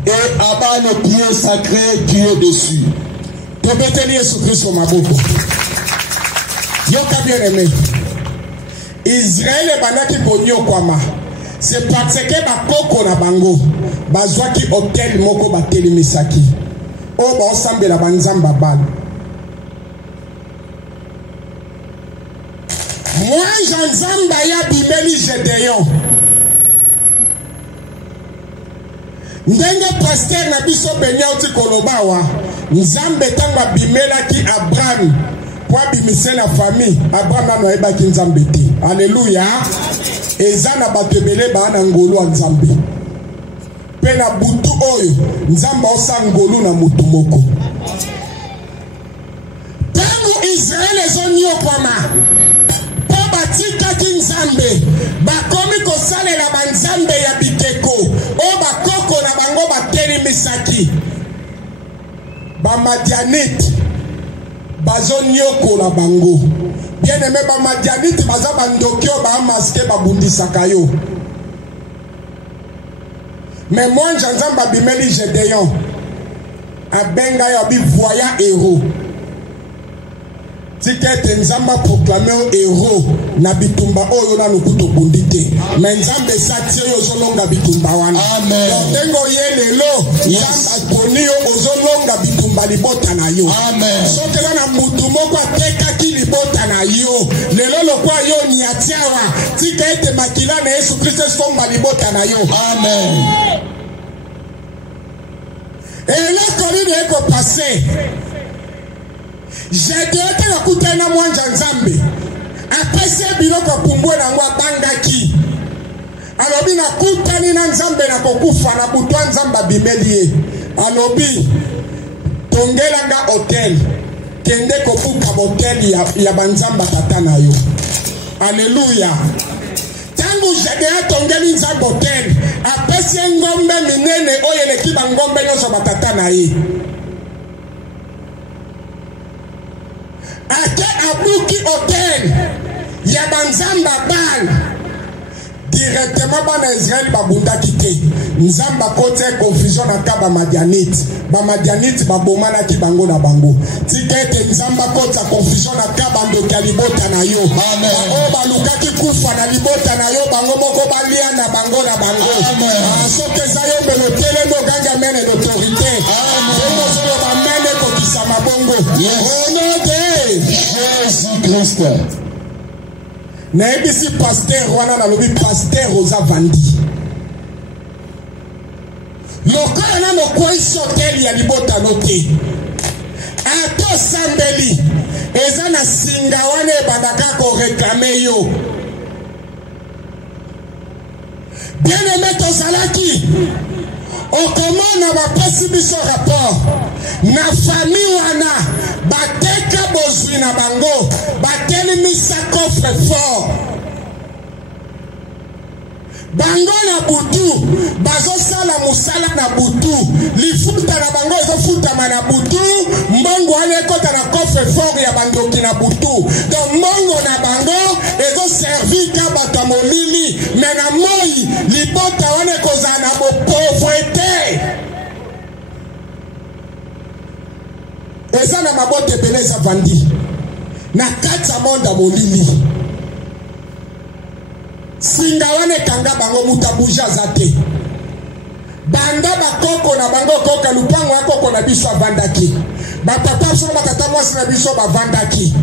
et abat le pied sacré qui est dessus. Tobeteli Yesu Kristo maboko. Yoka bien aimé. Israël bandaki konyokwama. C'est parce que bakoko na bango bazwaki hôtel moko batelimisaki. O ba osambela banzamba bal. Moi Jean-Zamba ya bimeli Gédéon. Ndenge pasteur na biso benyauti kolobawa nzambe tanga bimelaki Abraham kwa bimise na famille Abraham na noyebaki nzambe te. Alléluia. Eza na bato ebele bana ngolu ya nzambe pe na butu oyo nzambe osa ngolu na mutu moko tangu Israel ezonyoka bopwama po batikaki nzambe bakomi kosalela banzambe ya bikeko oyo bakoko na bango batelimisaki. Bamadianite bazonyokola bango. Bien aimé, bamadianite baza bandoki oyo bamaske babundisaka yo. Mais moi nzambe abimeli Gédéon abenga yo abi voya héros. Tikete nzambe proclamé au héros na bitumba oyo na nukuto bundite. Mais nzambe sati yo zolonga bitumba wana. Amen. Dengo ye lelo nzambe poni yo ozolonga bitumba libota na yo. Amen. Soki na mutu moko atekaki libota na yo lelo lokwa yo ni atiawa tika ete makila na Yesu Kristo somba libota na yo. Amen. Eloko nini eko pase Gédéon te nakutana na mwanja nzambe apese biloko pumbwe na ngwa bangaki alobi nakutani na nzambe na kokufa na butwa nzamba bimelie alobi tongelanga hotel kende kobuka hotel ya banzamba tata na yo. Alléluia. Tangu Gédéon tongeli nzamba hotel apesi ngombe minene oyeleki bangombe nyonso batata na ye. Ake abuki hotel ya banzamba bal directement bana Israël babundaki te. Nzamba kote confusion na ka bamadianite babomana ki bango na bango. Tikete nzamba kote confusion na ka bando kalibota na yo. Amen. O balukaki kufa na libota na yo bango moko balia na bango. Amen. Soke za yo belotele no ganga mene d'autorité. Amen. Solo ba mene ko kisama bongo. Jésus-Christ. Naebisi pasteur wana na lobi pasteur oza vandi. Lokola na mokwisi hotel ya libota note. Ato sambeli eza na singa wana ebandaka ko réclamer yo. Bien aimé tozalaki okomona bapesi biso rapport na famille wana bateka bozwi na bango batelemisa coffre fort bango na butu bazosala musala na butu lifuta na bango ezofutama na butu mbongo wana ekota na coffre fort ya bandoki na butu donc mbongo na bango ezoservi ka bato molili me na moi libota wana ekozala na bopauvreté eza na mabota ebele eza vandi na kati ya monde ya molili. Singa wane kanga bango mutabuja zate. Banda bakoko na bango koka lupango akoko na biso avandaki. Bapapa so batata mwasi na biso bavandaki.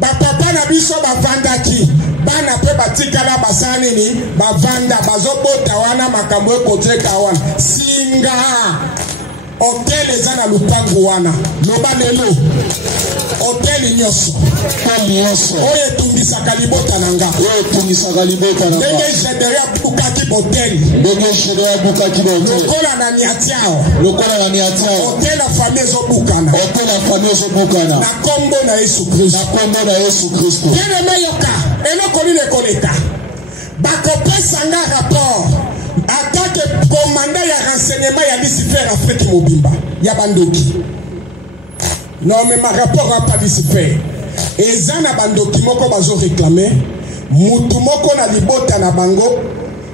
Bapapa na biso bavandaki. Bana pe batikala basani ni bavanda bazobota wana makambo ekoteka wana. Singa hotel eza na lupango wana. Loba lelo hotel nyoso. Oye tundisaka libota nanga. Ndenge Gédéon bukaki hotel. Lokola na niatiao. Hotel la famille ezobukana. Na kombo na Yesu Kristo. Bien aimé yoka. Eloko nini ekoleka. Bakopesa nga rapport. Attaque commandant ya renseignement ya Lucifer Afrique mobimba. Ya bandoki. Non mais ma rapport a pas Lucifer. Eza na bandoki moko bazo réclamer. Mutu moko na libota na bango.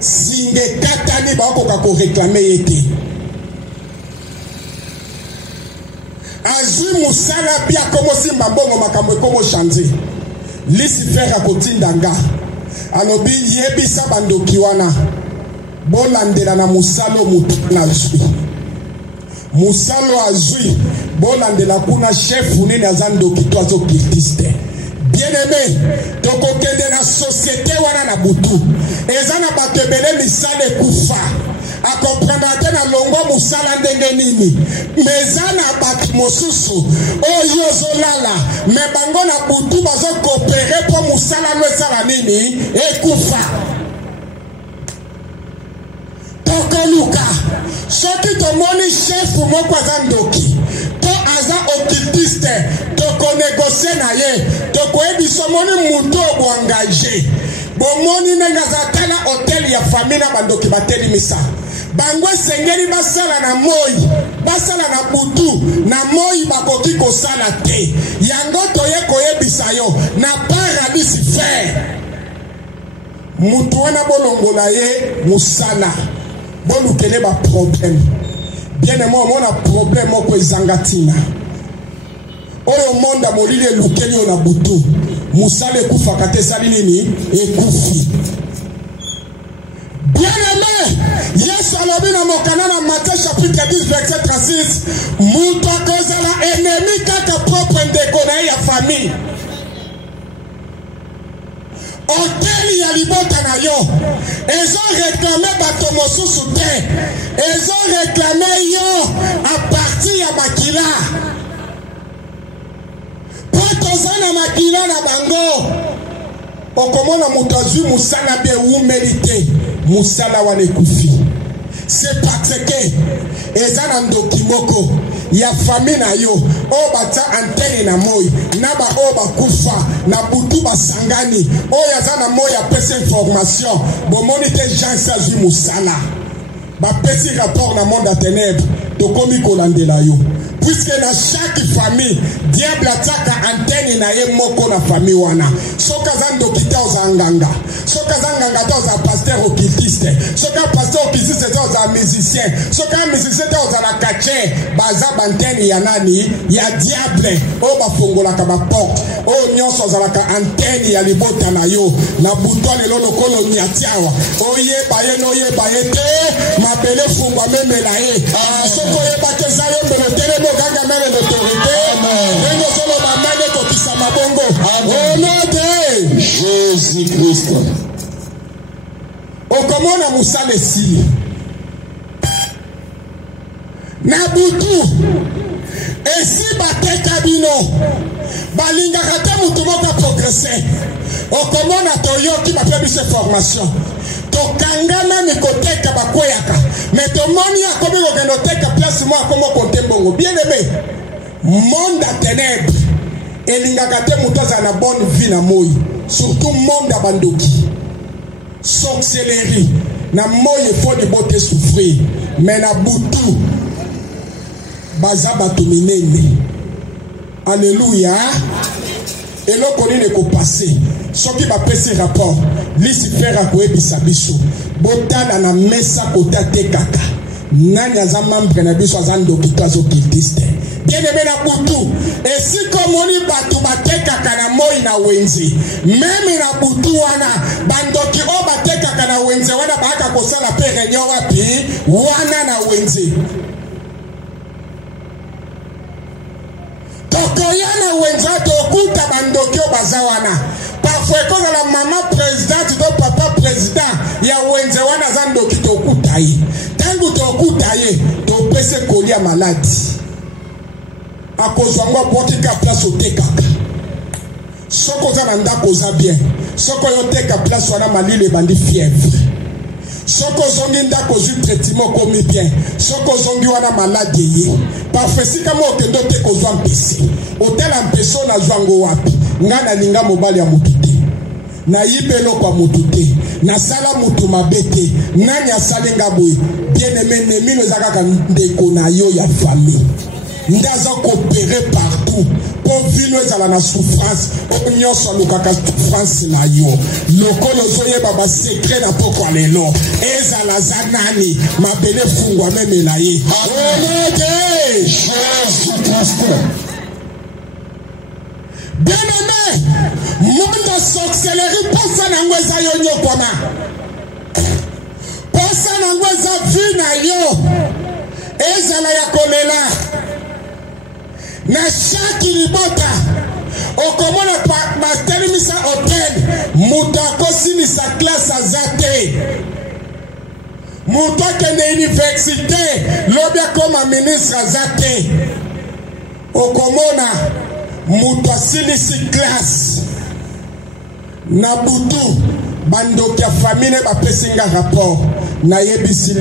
Singe katani bakoka ko réclamer yete. Azui musala bia komo simba bongo makambo komo changer. Lucifer akotindanga. Alobi yebisa bandoki wana. Bolandela na musalo mutu na zui. Musalo azui. Bolandela kuna chef unene azandoki to azo cultiste. Bien aimé, toko kende na société wana na butu. Eza na batebele misale kufa. A comprendre que na longo musala ndenge nini. Meza na bat mosusu. Oyo zolala. Me bango na butu bazo coopérer pour musala lo sala nini. Ekufa. Toko luka. Soki tomoni chef moko azandoki. To aza occultiste. Toko négocier na ye. Toko somoni muto bo engagé bomoni ngazatala hotel ya famille na bandoki bateli misa bango sengeli basala na moi basala na butu na moi bakoki kosala te yango toye koyebisa yo na paradis faire mutu wana bolongola ye musala bolukele ba problème bien aimé on a problème moko ezangatina oyo monda molile lukeli yo na butu musala ekufaka te sali nini ekufi. Bien aimé, Yesu alobi na mokana na Matthieu chapitre 10 verset 36 mutu akozala ennemi kaka propre ndeko na ye ya famille hôtel ya libota na yo ezo réclame bato mosusu te ezo réclame yo a partir ya makila po toza na makila na bango okomona mutu azwi musala be umeli te musala wana ekufi. C'est parce que ezana ndoki moko ya famille na yo o bata antenne na moi na ba o bakufa na butu basangani o yazana moi ya pesa information bomoni te Jean Sazu musala ba pesi rapport na monde à ténèbres to komi kolandela yo puisque dans chaque famille diable attaque antenne na ye moko na famille wana soka zando kita ozanganga soka zanganga ta oza pasteur occultiste soka pasteur occultiste ta oza musicien soka musicien ta oza la caché baza bantenne ya nani ya diable o bafongola ka ba porte o nyonso oza la antenne ya libota na yo na butone lolo kolo nyatiawa o ye baye no ye baye te mabele fungwa memela ye soko ye bakeza yo mbele Gaga mele l'autorité. Vengo solo mamane kokisa mabongo. Au nom de Jésus-Christ. Okomona musale si. Nabutu. Esi bateka bino. Balinga kate mutu moko progresser. Okomona toyoki bape bise formation. Tokangama mikoteka bakweyaka mais tomoni akomi kokendoteka place mo akomo konte bongo. Bien aimé, monde à ténèbres elingaka te mutu aza na bonne vie na moi surtout monde ya bandoki sorcellerie na moi efo de bote souffrir mais na butu baza bato minene. Alléluia. Eloko nini ekopase soki bapesi rapport Lucifer akoyebisa biso botala na mesa kota te kaka nani aza membre na biso aza ndokito azokiltiste. Bien aimé na butu esiko moni bato batekaka na moi na wenze meme na butu wana bandoki o batekaka na wenze wana baaka kosala pe réunion wapi wana na wenze tokoyana wenza tokuta bandoki o bazawana parfois koza la maman présidente do papa président ya wenze wana za ndoki tokuta ye tangu tokuta ye topese kolia maladi akozwa ngo bokika place otekaka soko za na ndako za bien soko yoteka place wana malile bandi fièvre soko zongi ndako zu traitement komi bien soko zongi wana malade ye parfois sika mo kendo te kozwa mpesi otela mpeso na zwango wapi ngana linga mobali ya mutu te na yibelo kwa mutu te na sala mutu mabete nani asalenga boye bien aimé nemino ezaka ndeko na yo ya famille ndaza coopérer partout pour vino ezala na souffrance onyoso lukaka souffrance na yo lokolo zoyeba ba secret na poko lelo ezala zanani mabele fungwa memela ye olede Jésus-Christ. Bien aimé, monde sorcellerie posa na ngweza yo nyokwama posa na ngweza vie na yo ezala ya kolela na chaque libota okomona batelimisa hotel mutu akosilisa classe aza te mutu akende université lobi akoma ministre aza te okomona mutu asilisi classe na butu bandoki ya famille bapesinga rapport nayebisi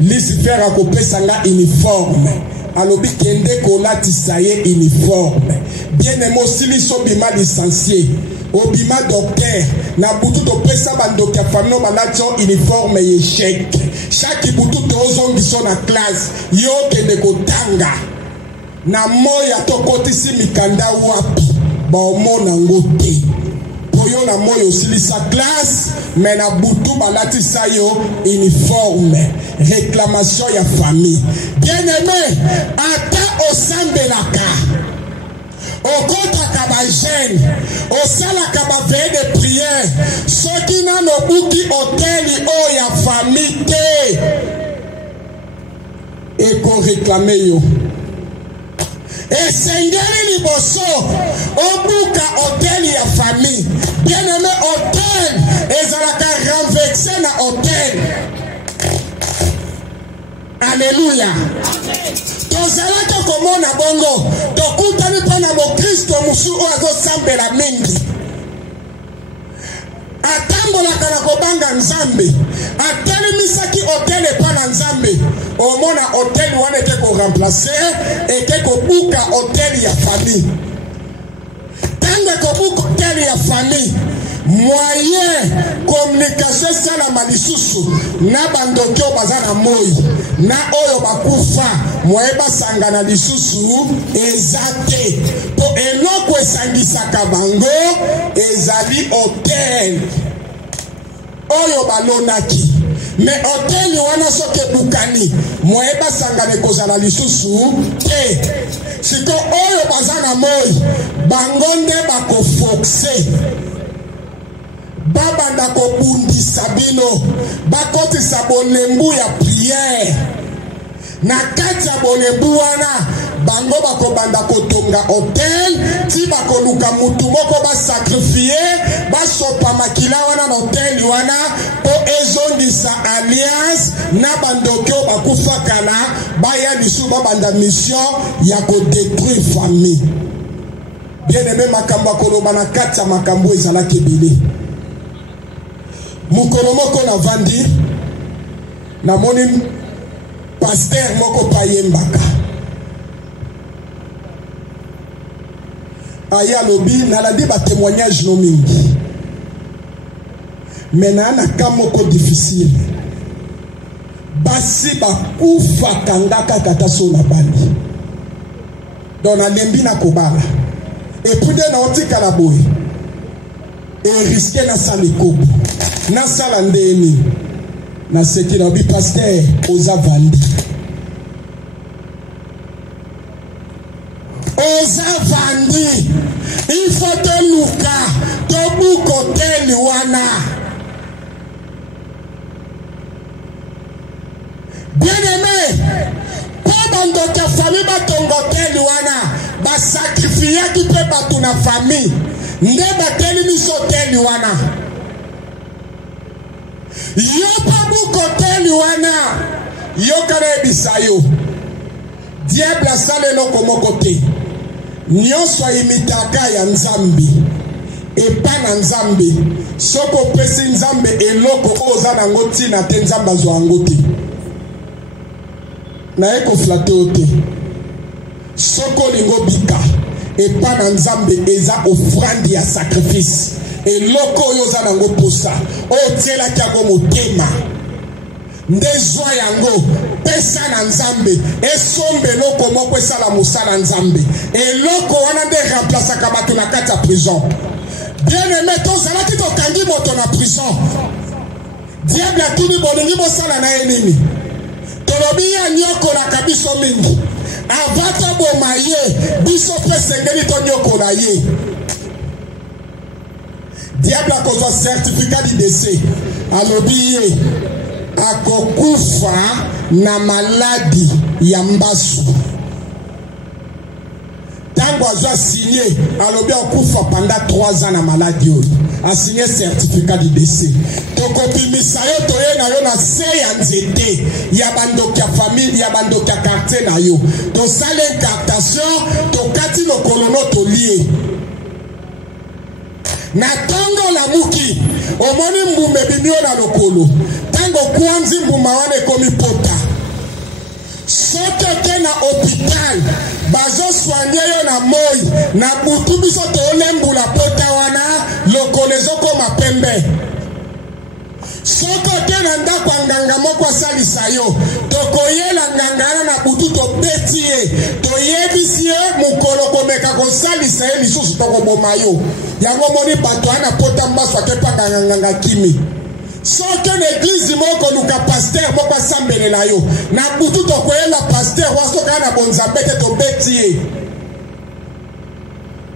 Lucifer akopesa nga uniforme alobi kende kolatisa ye uniforme. Bien-aimé osili so bima licencié, obima docteur, na butu to pesa bandoki ya famille balati uniforme ye chèque. Chaque butu to ozongiso na classe, yo kende kotanga. Na moya to kotisi mikanda wapi, ba omona ngote. Poyo na moyo osili sa classe, mais na butu balati sa yo uniforme. Réclamation ya famille. Bien-aimé, ata osambelaka. Okotaka ba jeune, osalaka ba veille de prière, soki na nobuki hôteli o ya famille te, eko réclamer yo. Esengeli liboso, obuka hôteli ya famille. Bien-aimé, hôtel, ezalaka renversé na hôtel. Alléluia. Tozalaka komona bongo, tokutani pa na Mokristo musu o azosambela mingi. Atambolaka na kobanga Nzambe, atelemisaki hotel epa na Nzambe. Omona hotel wana eke ko remplacer, eke ko buka hotel ya famille. Tanga ko buka hotel ya famille. Moyen communication sala malisusu na bandokyo bazana moi na oyo bakufa moyen basangana lisusu ezate po eloko esangisaka bango ezali hotel oyo balonaki mais hotel wana soke bukani moyen basangana kozala lisusu te siko oyo bazana moi bango nde bakofoxe babanda kobundisa bino bakotisa bolembu ya prière na kati ya bolembu wana bango bakobanda kotonga hotel ti bakoluka mutu moko basakrifie basopa makila wana na hotel wana po ezondisa alliance na bandoki oyo bakufa kala baya lisu babanda mission ya kodétruire famille. Bien-aimé, makambo akoloba na kati ya makambo ezalaki ebele. Mukolo moko na vandi na moni pasteur moko payembaka aya lobi nalandi ba témoignage no mingi mena na ka moko difficile basi bakufa kangaka kata so na bandi donc nalembi na kobala epude na otika la boy et risquer na sala ekobo na sala ndeni na seki na bi pasteur oza vandi il faut te luka to bukotel wana bien-aimé pas dans ta famille batongotel wana ba sacrifier qui peut battre na famille nde bateli misotel wana yo pa bukotel wana yo kana ebisayo diable asale loko moko te nyonso imitaka ya Nzambe epa na Nzambe soko pesi Nzambe eloko oza nango tina te Nzambe azwa yango te na eko flate ote soko lingo bika epa na Nzambe eza offrande ya sacrifice eloko oyo oza nango posa otielaki yango motema ndezwa yango pesa na Nzambe esombe loko moko esala mosala Nzambe eloko wana nde remplaçaka bato na kati ya prison. Bien-aimé, tozalaki tokangi moto na prison diable atuni bolingi bosala na ye nini tolobi ya nyokolaka biso mingi avata boma ye biso mpe sengeli tonyokola ye diable akozwa certificat du décès alobi ye akokufa na maladi ya mbasu tango azwa signé alobi akufa pendant 3 ans na maladi oyo a signé certificat du décès tokopimisa yo toye na yo na se ya nzete ya bandoki ya famille ya bandoki ya quartier na yo tosala incartation tokati lokolono tolie na tango la muki omoni mbume bimio na lokolo tango kwanzi mbuma wane komi pota soki oke na hôpital bazosoigne yo na moi na butu biso toolembula pota wana lokolo ezokoma pembe. Soki oke na ndako ya nganga moko asalisa yo tokoyela nganga wana na butu tobeti ye toyebisi ye mokolo komeka kosalisa ye lisusu tokoboma yo. Yango moni bato wana pota mbaso akepa nganga kimi. Soki na eglise moko luka pasteur moko asambelela yo na butu tokoyela pasteur wasoka na bonzambe te tobeti ye.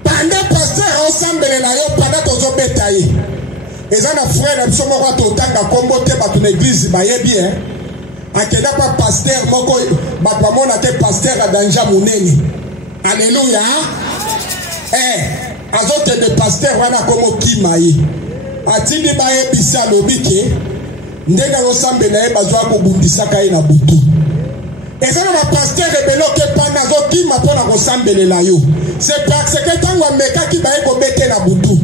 Pande pasteur osambelela yo panda tozobeta ye. Eza na frère na biso moko atotanga kombo te bato na eglise bayebi akenda pa pasteur moko bato bamona te pasteur ya danja munene. Alléluia. Azokende pasteur wana komo kima ye atindi bayebisi alobi ke ndenge azosambela ye bazwa kobundisaka ye na butu. Eza na bapasteur ebele oke pana azokima mpona kosambelela yo. C'est parce que ntango amekaki baye kobete na butu.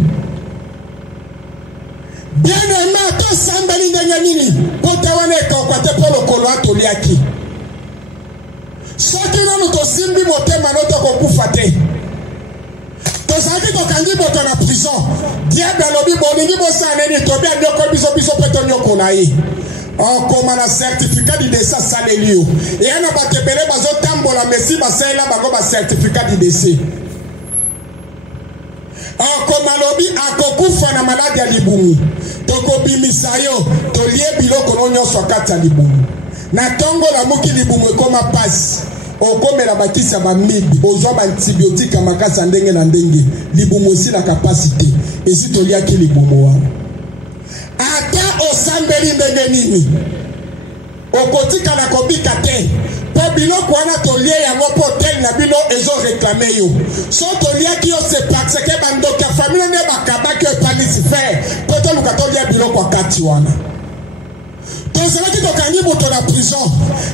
Bien aimé atosambeli ndenge nini pota wana ekauka te mpo lokolo atoliaki. Soki nanu tosimbi motema no tokokufa te. Tozalaki tokangi moto na prison. Diable alobi bolingi bosala nini tobi anyoko biso mpe tonyokola ye. Okoma na certificat d'idécès asaleli yo. Eya na bato ebele bazotambola mesi basalela bango bacertificat d'idécès. Okoma lobi akokufa na maladi ya libumu. Tokobimisa yo tolie biloko nyonso kati ya libumu. Na tongo la muki libumu ekoma pasi. Okomela bakisa ba midi ozwa ba antibiotika makasa ndenge na ndenge libumu osi na capacité esi toliaki libumu wana. Ata osambeli ndenge nini okotika na kobika te po biloko wana tolie yango po tel na bino ezo réclamer yo. So toliaki yo c'est parce que bandoki ya famille ne bakabaki epanisi faire po toluka tolia biloko akati wana. Tozalaki tokangi moto na prison.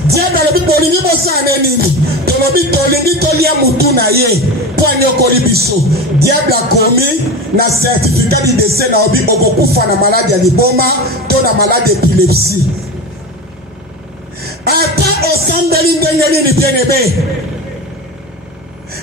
Diable alobi bolingi bosala nini? Tolobi tolingi tolia mutu na ye po anyokoli biso. Diable akomi na certificat d'idécès na obi okokufa na maladi ya liboma to na maladi épilepsie. Ata osambeli ndenge nini bien-aimé.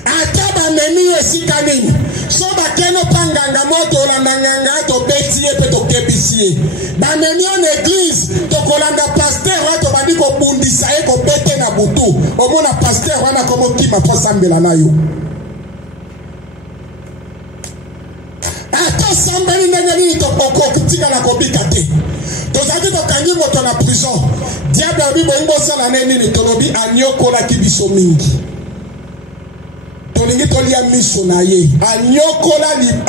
Ata bamemi esika nini. So bakeno panganga moto olanda nganga tobeti ye pe tokebisi ye. Bamemi en église tokolanda pasteur wa tobandi kobundisa ye kobete na butu. Omona pasteur wana komo kima po sambela na yo. Ata sambeli ndenge nini tokotika na kobika te. Tozaki tokangi moto na prison. Diable abi boyimbo sala nini tolobi anyokola kibiso mingi. Tolingi tolia miso na ye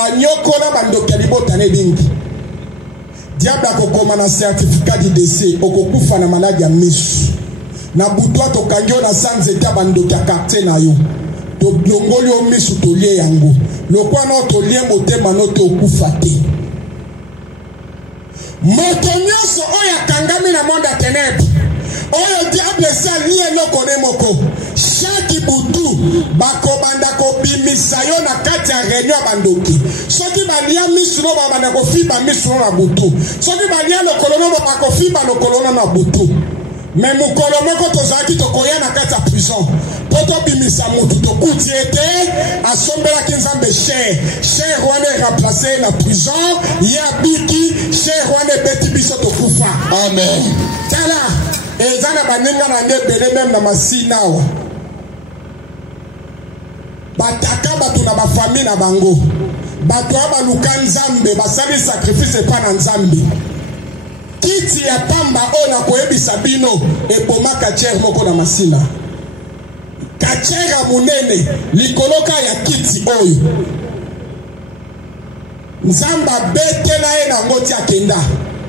anyokola bandoki ya libota ne bingi. Diable akokoma na certificat d'idécès okokufa na maladi ya miso. Na butwa tokangi na sanzete ya bandoki ya quartier na yo. Tolongoli o miso tolie yango. Lokwa na tolie motema no tokufa te. Moto nyonso oyo akangami na monde ya ténèbres. Oyo diable sa lié loko ne moko. Chaque butu bakobanda kobimisa yo na kati ya réunion bandoki. Soki balia misu no babanda kofiba misu no na butu. Soki balia lokolo no bakofiba lokolo no na butu. Mais mukolo moko tozaki tokoya na kati ya prison. Poto bimisa mutu tokuti ete asombela kinzambe cher wana remplacer na prison ya biki cher wana beti biso tokufa. Amen. Tala ezana baninga na ndebele même na masina wa. Bataka batu na bafamille na bango. Batu abaluka nzambe basali sacrifice pa na nzambe. Kiti ya pamba ona koyebisa bino eboma kacher moko na masina. Kachera munene likoloka ya kiti oyo. Nzamba betela ye na ngoti akenda.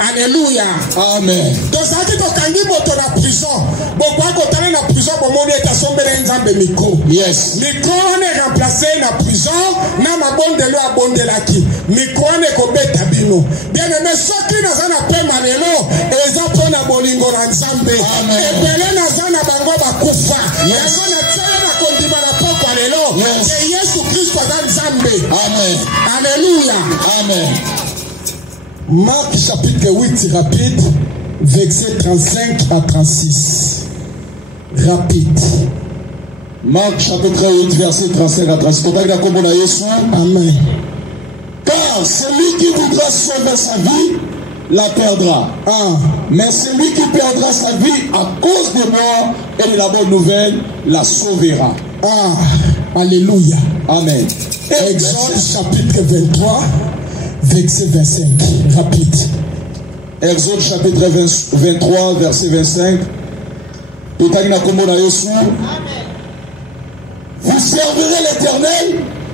Alléluia. Amen. Tozaki tokangi moto na prison. Bokwa kotana na prison bomoni etasombela nzambe micro. Yes. Micro ne remplacer na prison na mabondelo abondelaki. Micro ne kobeta bino. Bien aimé soki na zana pema lelo eza pona bolingo na nzambe. Ebele na zana bango bakufa. Yango na tsala na kondima na poko lelo. C'est Yesu Christ kwa nzambe. Amen. Alléluia. Amen. Marc chapitre 8 rapide, verset 35 à 36. rapide. Marc chapitre 8 verset 35 à 36. Amen. Car celui qui voudra sauver sa vie la perdra. Mais celui qui perdra sa vie à cause de moi et de la bonne nouvelle la sauvera. Alléluia. Amen. Exode chapitre 23 verset 25. Rapide. Exode chapitre 23 verset 25. Vous servirez l'Éternel,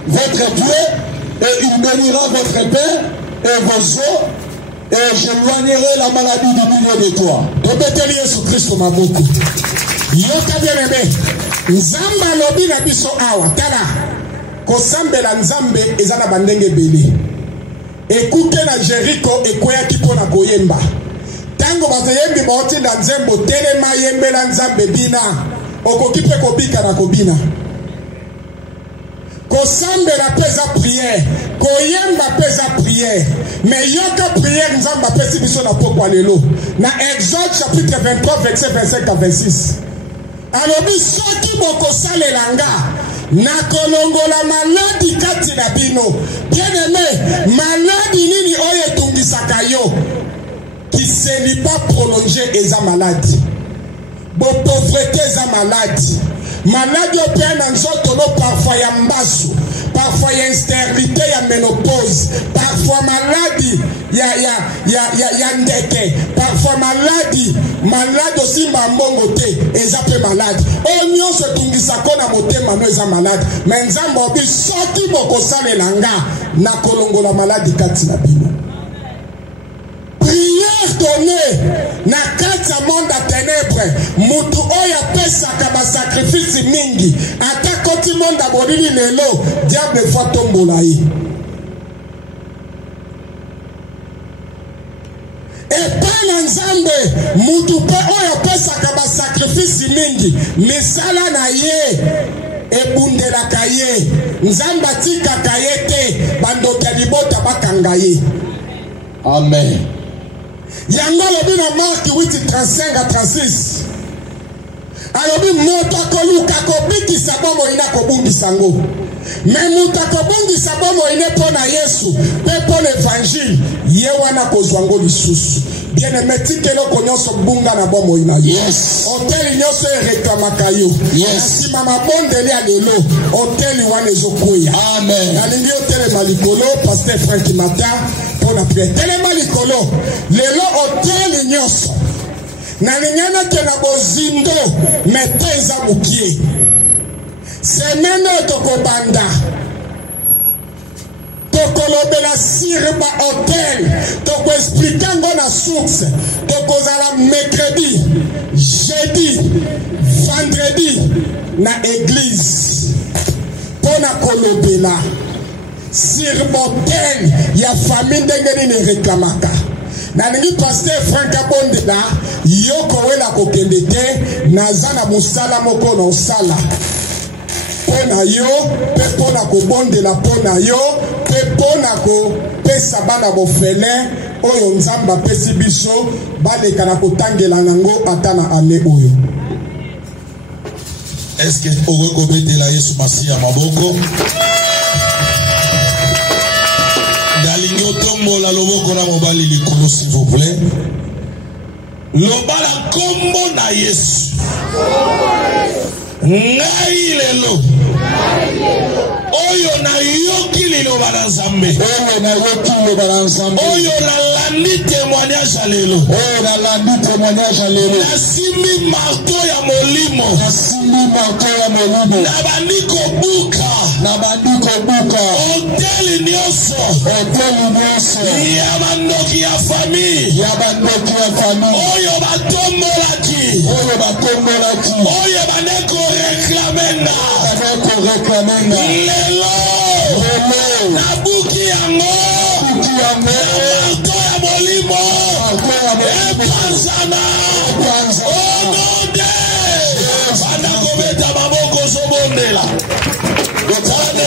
votre Dieu, et il bénira votre pain et vos eaux, et j'éloignerai la maladie du milieu de toi. Tobeteli Yesu Kristo maboko. Yoka bien-aimé. Nzamba lobi na biso awa tala. Kosambela nzambe ezana bandenge bele. Ekuke na Jericho ekoyaki pona koyemba. Tango bazayembi baoti na nzembo telema yembela nzambe bina. Okoki pe kobika na kobina. Kosambela pesa prière, koyemba pesa prière, mais yoka prière nzamba pesi biso na pokwa lelo. Na Exode chapitre 23 verset 25 à 26. Alobi soki bokosalela nga na kolongola maladi kati na bino. Bien-aimé, maladi nini oyo etungisaka yo qui se n'est pas prolongé eza maladi. Bo pauvreté eza maladi. Maladi au père dans nzoto parfois ya mbasu, parfois ya stérilité ya ménopause, parfois maladie ya ndeke, parfois maladie aussi mbongo te ezape malade. Onyo se tungisa kona motema no eza malade. Mais nzambo obi soki bokosalela nga na kolongola maladi kati na bino. Prière donnée na kati ya monde à ténèbres. Mutu oya pesa kaba sacrifice mingi. Ata koti monde a bolili lelo. Diable fois tombola ye. Et pas na nzambe. Mutu pe oya pesa kaba sacrifice mingi. Misala na ye. Ebundelaka ye. Nzamba tika kayete. Bandoka libota bakanga ye. Amen. Yango lobi na Marc 8:35 à 36. Alobi moto akoluka kobikisa bomo ina kobungisa ngo. Mais moto akobungisa bomo ine pona Yesu, pe pona évangile, ye wana kozwa ngo lisusu. Bien-aimé tikelo konyoso bunga na bomo ina yo. Yes. Hôtel nyoso reklamaka yo. Yes. Si mama bondeli ya lelo, hôtel wana ezokoya. Amen. Nalingi hôtel malikolo, pasteur Frank Mata. On a prié tellement likolo lelo hôtel nyoso na lingana ke na bozindo meteza mukie semeno tokobanda tokolobela sirba hôtel toko expliquer ngo na source tokozala mercredi jeudi vendredi na église pona kolobela sur motel ya famille ndenge ni reklamaka na ningi pasteur Frank Abondela yoko wela kokende te nazana musala moko na osala pona yo pe pona kobondela pona yo pe pona ko pesa bana bofele oyo nzamba pesi biso baleka na kotangela nango ata na ane oyo. Est-ce que owe kobetela Yesu Masiya maboko? Dalingo tombola loboko na mobali likolo s'il vous plaît. Lobala kombo na Yesu. Ngai lelo. Oyo na yoki liloba na Nzambe. Oyo na yoki liloba na Nzambe. Oyo na landi témoignage lelo. Oyo na landi témoignage lelo. Nasimbi marto ya molimo. Nasimbi marto ya molimo. Na bandiko buka. Na bandiko buka. Hôtel nyonso. Hôtel nyonso. Ya bandoki ya famille. Ya bandoki ya famille. Oyo batombolaki. Oyo batombolaki. Oyo bandeko reklamenga. Bandeko reklamenga. Lelo. Lelo. Nabuki yango. Nabuki yango. Na marto ya molimo. Marto ya molimo. Epanzana. Epanzana. Onode. Banda kobeta maboko sobondela. Banda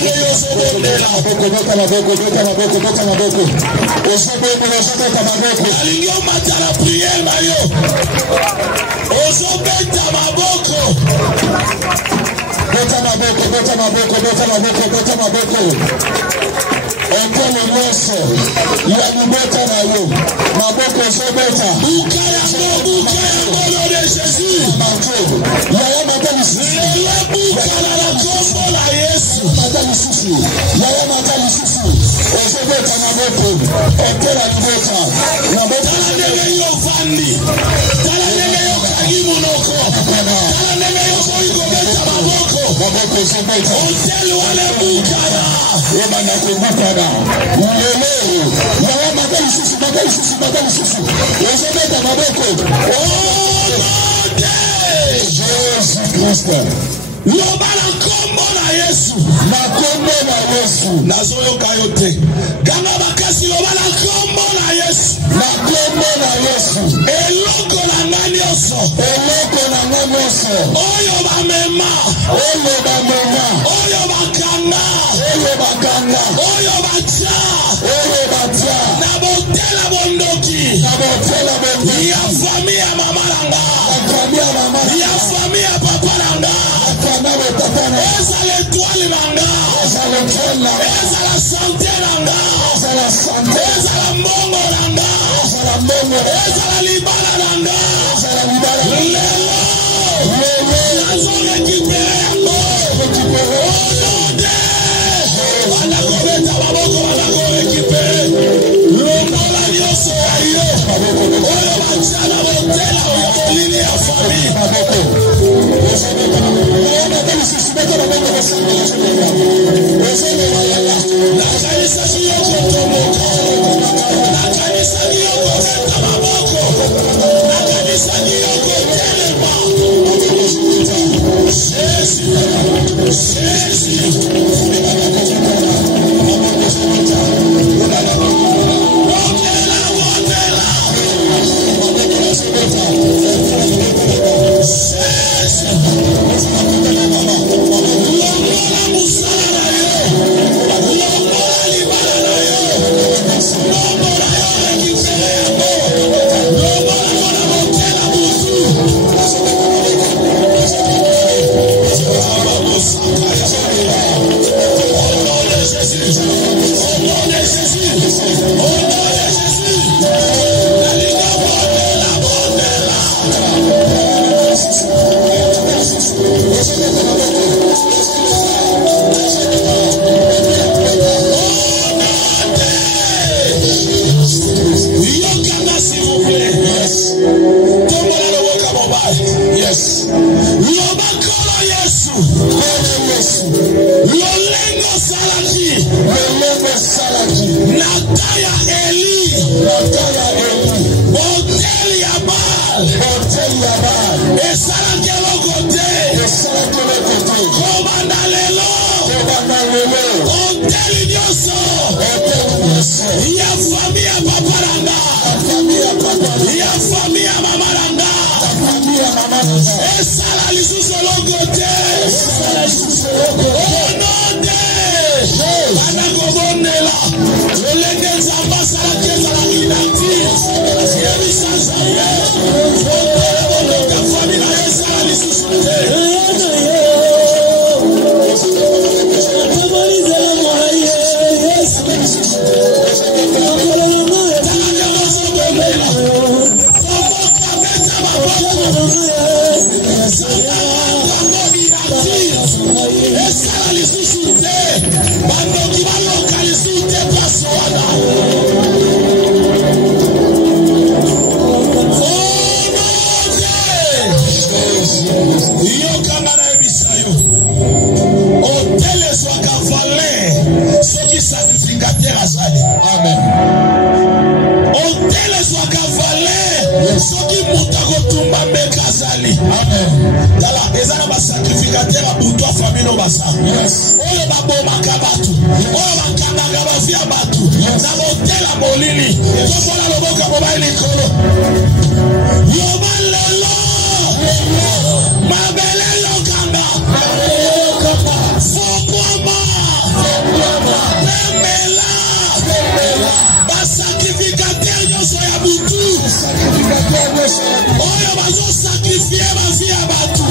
sacrifier ma vie à Batu.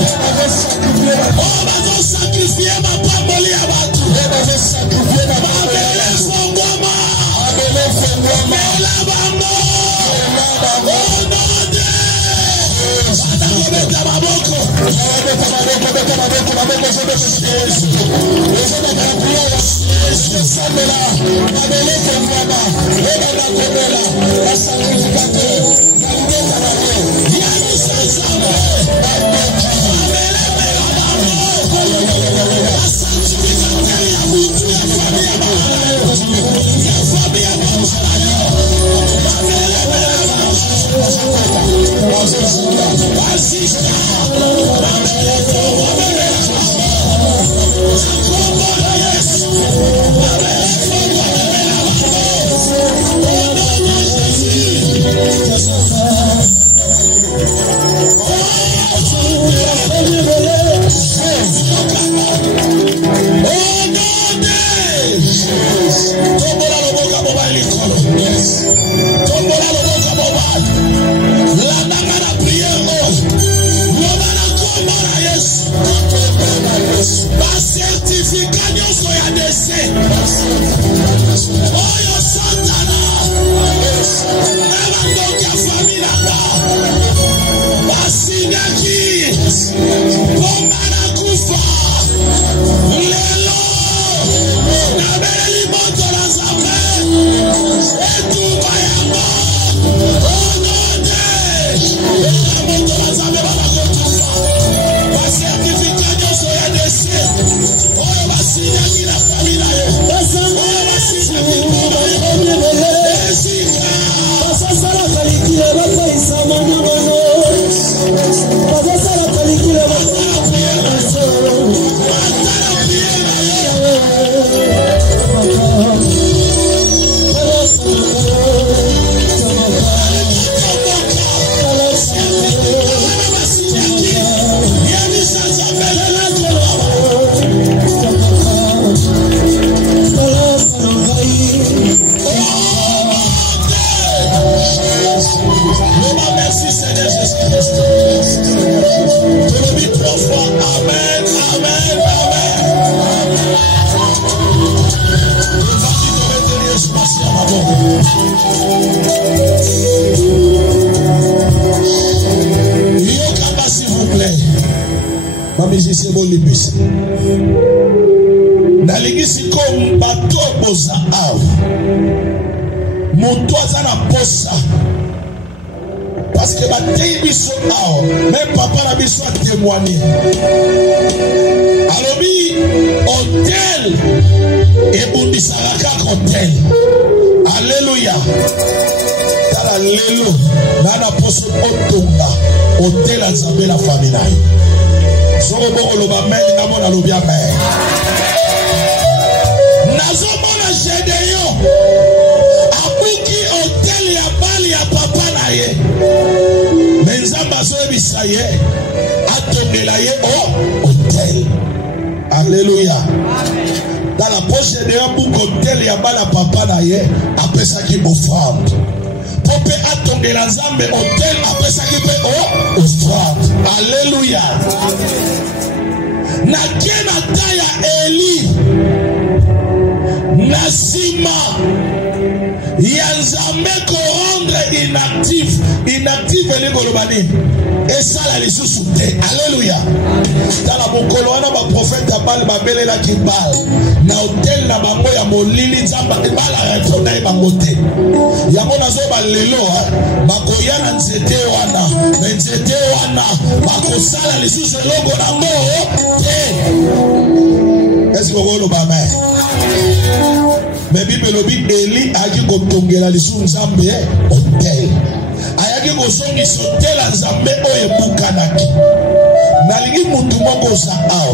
Oh, bazo sacrifier ma pamboli à Batu. Mabele Fongoma. Mela Bambo. Oh, non, Dieu. Bata Maboko.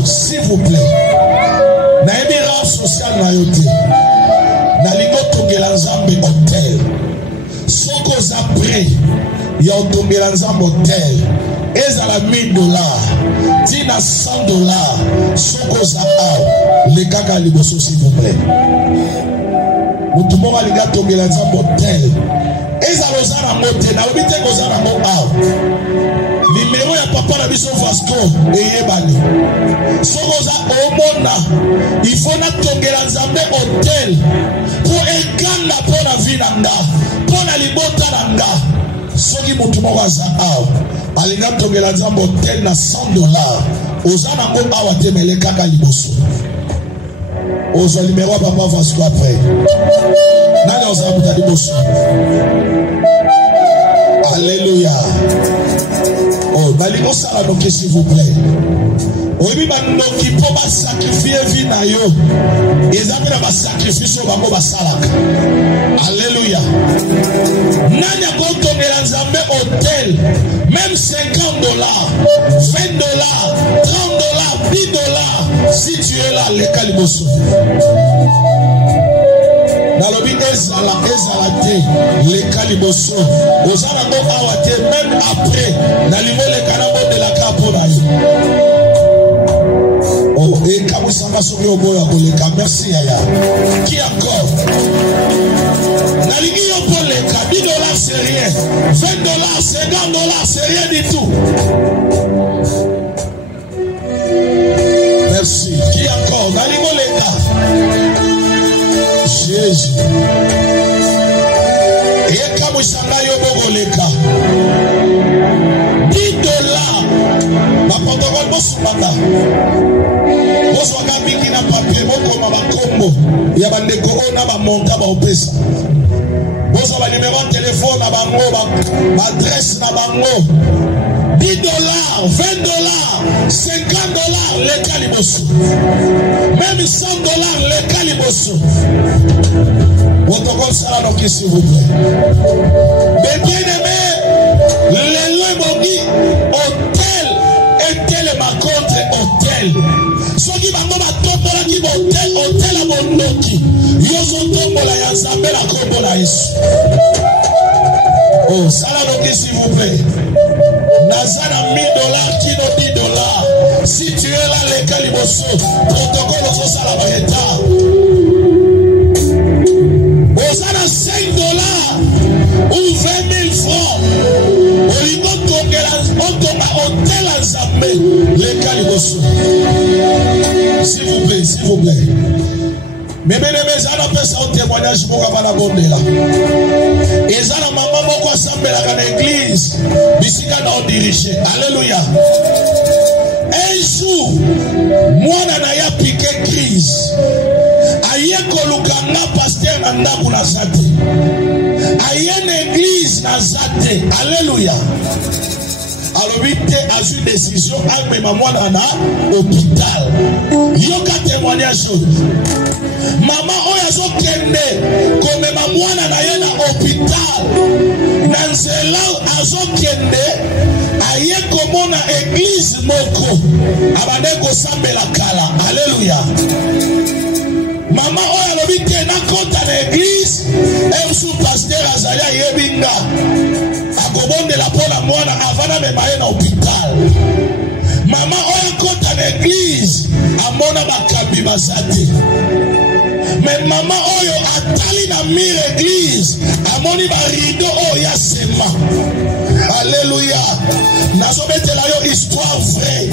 S'il vous plaît, social na yote na lingo tongela nzambe hotel soko za prêt ya tongela nzambe hotel ezala $1000 tina $100 soko za le kaka liboso s'il vous plaît mutu moko alinga tongela nzambe hotel ezala oza nango te nalobi te koza nango awa numéro ya papa na biso Vasco eyebani soki oza omona il faut natongela nzambe hotel po eganda mpo na vi na nga mpo na libota na nga soki motu moko aza awa alinga tongela nzambe hotel na $100 oza nango awa te mele kaka liboso ozwa numéro ya papa Vasco après nani oza muta liboso. Alléluia. Oh, balingo sala noki s'il vous plaît. Oyebi banoki po basakrifie vi na yo eza mpe na basakrifise oyo bango basalaka. Alléluia. Nani akotongela nzambe hotel même $50, $20, $30, $10 si tu es là leka liboso. Nalobi ezala te leka liboso oza nango awa te même après nalingo leka nango delaka mpo na yo. Oh, ekamwisanga soki oboya koleka. Merci yaya. Qui encore? Nalingi yo mpo leka. $10 c'est rien, $20, $50 c'est rien du tout. Merci. Qui encore? Nalingo leka. Jésus. Ekamwisanga yo bokoleka. $10 baprotokole bosumaka bozwaka mingi na papier bokoma bakombo ya bandeko oyo na bamonta baopesa bozwa banimero ya telefone na bango baadresse na bango. $10, $20, $50 leka liboso même $100 leka liboso. Protocole sala noki s'il vous plaît. Mais bien aimé lelo bogi hôtel etelema contre hôtel soki bango batombolaki hôtel ya bondoki yozotombola ya nzambe na kombo na Yesu. Oh, sala noki s'il vous plaît. Naza na $1000 kino $10 si tu es là leka liboso protocole ozosala baretard. Oza na $5 ou 20 000 francs olingo otonga hotel ya nzambe leka liboso. S'il vous plaît, s'il vous plaît. Mebeleme eza na pesa o témoignage moko bana bondela eza na mama moko asambelaka na église bisika na odirige. Alléluia. Un jour mwana na ya piqué crise aye koluka nga pasteur na ndako na zate aye na église na zate. Alléluia. alobi te azwi décision amema mwana na hôpital. Yoka témoignage mama oyo azokende komema mwana na ye na hôpital na nzela azokende aye komona église moko abande kosambela kala. Alléluia. Mama oyo alobi te nakota na église esu pasteur azali ayebinga akobondela mpona mwana avana mema ye na hôpital. Mama oyo akota na église amona bakambi bazate. Mais mama oyo atali na mire église amoni barido oyo ya sema. Alléluia. Nazobetela yo histoire vraie.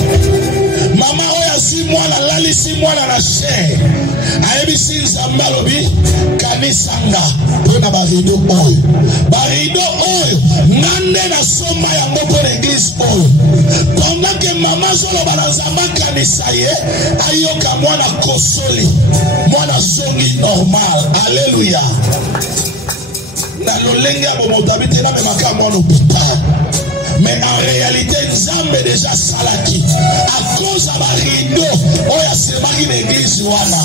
Mama oyo asi mwana lalisi mwana na chair ayebisi nzambe alobi kanisanga mpona barido oyo. Barido oyo ngande na soma yango mpona église oyo. Pendant que mama zoloba na nzambe kanisa ye ayoka mwana kosoli mwana songi normal. Alléluia. Na lolenge ya bomotabite na memaka mwana hôpital. Mais en réalité, Nzambe déjà salaki. À cause de la rideau, oya semaki l'église wana.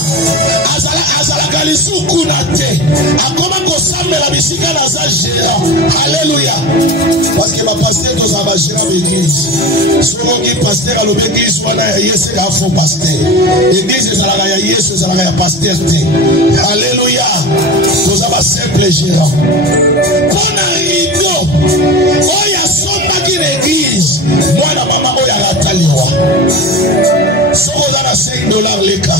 Azala kalisu kunate. Akoma kosambe la bisika na za géant. Alléluia. Parce que ma pasteur tous a gérant l'église. Souvent qui pasteur à l'église wana yese ka faux pasteur. L'église ezalaka ya yesu ezalaka ya pasteur te. Alléluia. Tous a simple géant. Kona rideau. Oya l'église, moi na mama oya rataliwa. Soko za na $5 leka.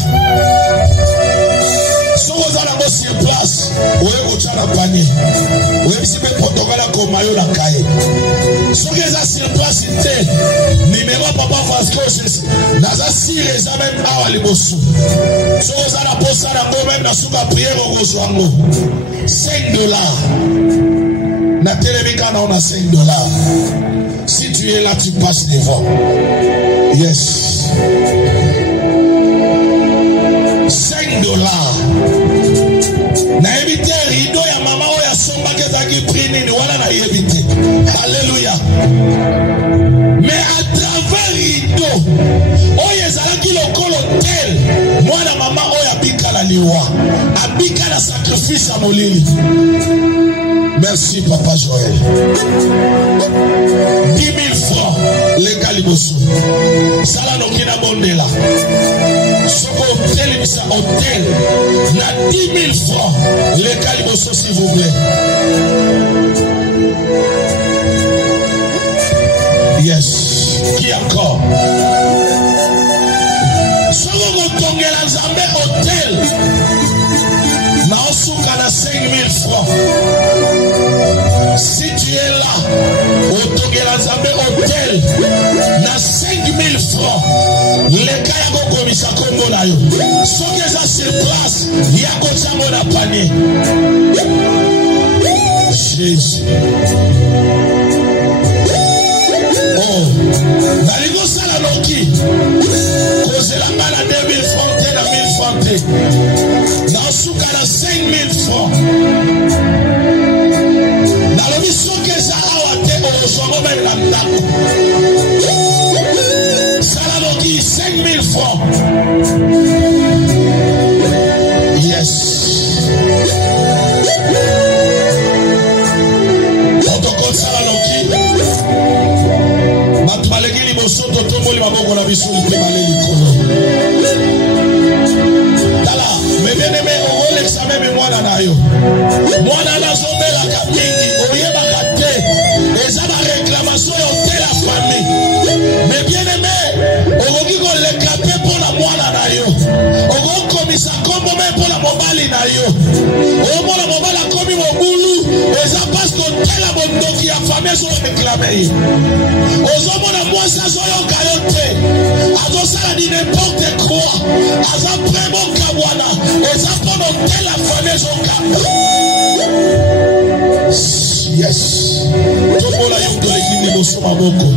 vous allez sur place, vous avez un panier. Vous avez un protocole comme maillot la caille. Si vous êtes sur place, numéro papa Vasco, dans un sire, ça même à les bossous. Si vous avez un poste à la même dans la prière au Rosoango, $5. La télévision, on a $5. Si tu es là, tu passes devant. Yes. $5. Na évité rideau ya maman ou ya somba que ça qui prie ni voilà na évité. Alléluia. Mais à travers rideau, oh yezala ki lokolo tel, moi na maman o ya bika la liwa, abika la sacrifice à molili. Merci Papa Joël. 10 000 francs, les Calibosso. Sala nokina bondela. Soko hôtel, misa hôtel. Na 10 000 francs, les Calibosso s'il vous plaît. Yes. Qui encore? Soko kotongela Nzambe hôtel. Na osuka na 5 000 francs. Si tu es là, au Togelazambe Hôtel, na 5 000 francs, les cas yako komisa Congo na yo. So que ça sur place, yako chango na panier. Jésus. Oh, naligo sala noki. Cause la bala 2 000 francs, na 1000 francs. Na suka na 5 000 francs. Salanoki 5 000 francs. Yes. Protocole Salanoki. Matmalegi liboso totomoli maboko na biso ipemale likolo. Tala, me bien aimé au l'examen me mwana na yo. Mwana na zombela kapingi, oyeba kate. Eza ba réclamation yo te la famille. Mais bien aimé, okoki ko l'éclater pour la mwana na yo. Oko komisa kombo même pour la mobali na yo. O mona mobala komi mobulu, eza parce que tela bondoki ya famille so réclamer. Ozo mona mwasa so yo kayote. Azo sala di n'importe quoi. Aza vraiment kabwana. Eza pour tela famille so ka. Yes. Tokola yo de l'église de Bosomaboko.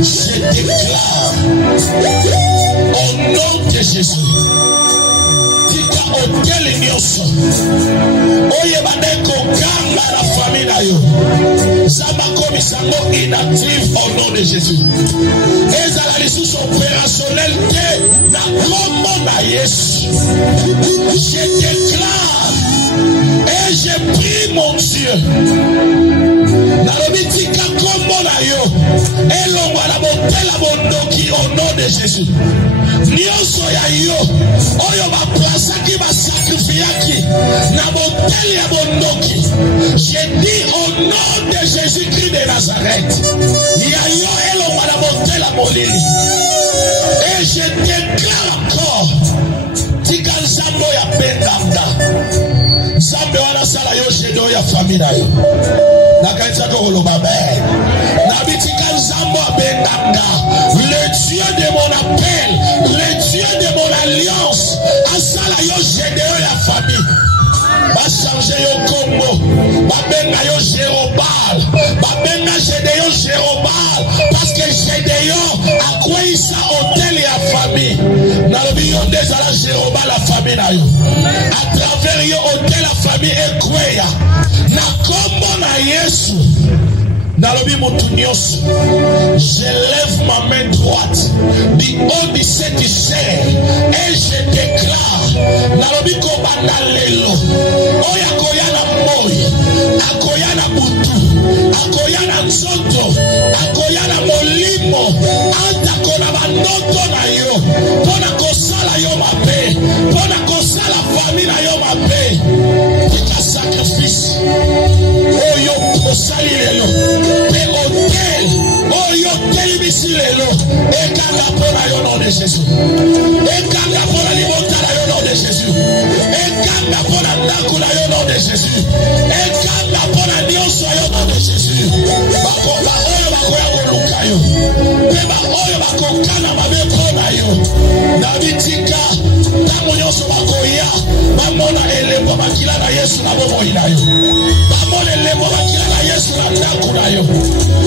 Je déclare au nom de Jésus. Tika hôtel nyoso. Oye badeko kanga la famille na yo. Zaba komisango inactive au nom de Jésus. Ezala lisusu opérationnel te na kombo na Yesu. Je déclare et je prie mon Dieu. Nalobitika kombo na yo. Elongo na botela bondoki au nom de Jésus. Nyoso ya yo. Oyo ba plasa ki ba sacrifiaki. Na botela ya bondoki. Je dis au nom de Jésus-Christ de Nazareth. Ya yo elongo na botela molili. Et je déclare encore. Tika nzambo ya pendanda. Nzambe wana sala yo jedo ya famille na yo. Nakaisa ko loba be. Nabitika nzambo abendanga. Le Dieu de mon appel, le Dieu de mon alliance, asala yo jedo ya famille. Ba changer yo Congo. Ba benga yo Jérobal. Ba benga jedo Jérobal parce que jedo a quoi ça hôtel ya famille. Nalobi yo ndezala Jérobal la famille na yo. À travers yo hôtel la famille ekweya. Na kombo na Yesu. Nalobi motunyoso. Je lève ma main droite du haut du Saint-Isère et je déclare nalobi kobanda lelo oya koyana moi akoyana butu akoyana nzoto akoyana molimo atakona bandoto na yo pona kosala yo mabe pona kosala famille na yo mabe tika sacrifice oyo kosali lelo pe hotel oyo telebisi lelo ekanga pona yo nom de Jésus ekanga pona libota na yo nom de Jésus ndako na yo nom de Jésus. Ekanda pona nyonso yo nom de Jésus. Bakoba oyo bakoya koluka yo. Peba oyo bakokana mabe pona yo. Na bitika tango nyonso bakoya bamona elembo bakila na Yesu na bomoi na yo. Bamona elembo bakila na Yesu na ndako na yo.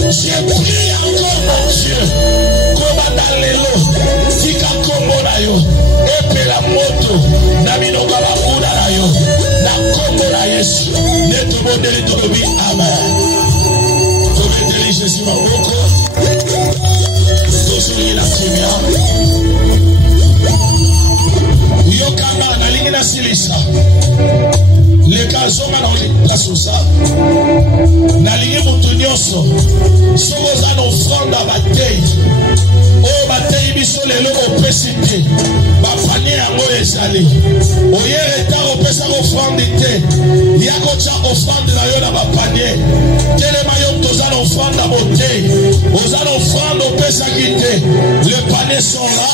J'ai pris encore mon Dieu. Kobanda lelo tika kombo na yo. Epela moto na binoka bakuna na yo. Na kombo na Yesu. Neto modeli tolobi amen. Tobeteli Jésus maboko. Tosuli na kimia. Yokamba na lingi na silisa. Leka zonga na place osa. Na lingi moto nyonso. Soko za na offrande batei. O batei biso lelo opesi te. Bapanie yango ezali. Oye retard opesa offrande te. Yako tcha offrande na yo na bapanie. Telema yo toza na offrande na botei. Oza na offrande opesa ki te. Le panier sont là.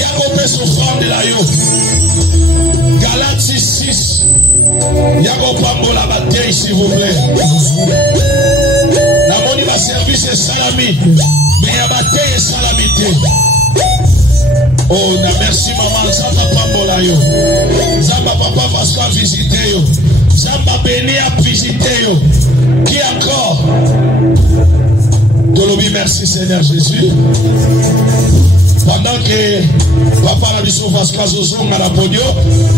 Yako opesa offrande na yo. Galates 6. Yako pambola bataille s'il vous plaît. Namoni ba service salami. Mais ya bataille salamité. Oh, na merci maman, Zamba pambola yo. Zamba papa parce qu'on visité yo. Zamba béni a visité yo. Qui encore? Tolobi merci Seigneur Jésus. Pendant que papa la biso Vascazo zonga la podio,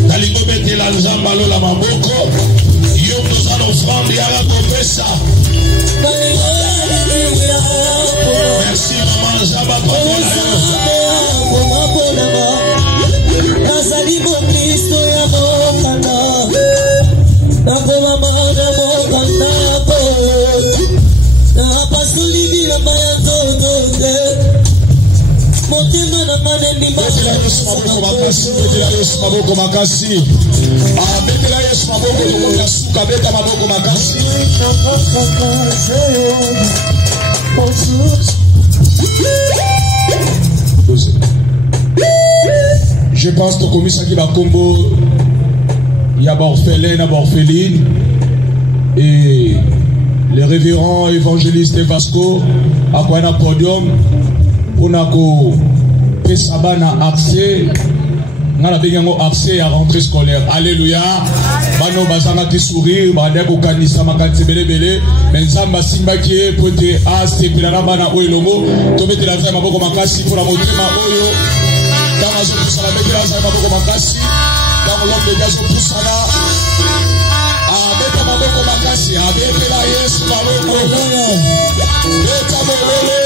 talingo bete la nzamba lo la maboko, yo toza na offrande ya la kopesa. Merci maman Zamba papa la yo. Nazali bo Kristo ya mokanda. Nakoma mwana mokanda po. Na pasuli bila maya todo. Betela Yesu maboko makasi, betela Yesu maboko makasi. Betela Yesu maboko tokoka suka, beta maboko makasi. Je pense que comme ça qui va combo, il y a orphelin, il y a orpheline et le révérend évangéliste Vasco à quoi un podium pour n'ako pesabana accès ngala bengango accès à rentrée scolaire. Alléluia. Bano bazanga ki sourire bade ko kanisa makati belebele menzamba simba ki pote aste pilana bana oilongo to metela za maboko makasi pour la motima oyo dans zo kusala metela za maboko makasi dans l'homme de gazo kusala beta maboko makasi abetela Yesu maboko beta bololo.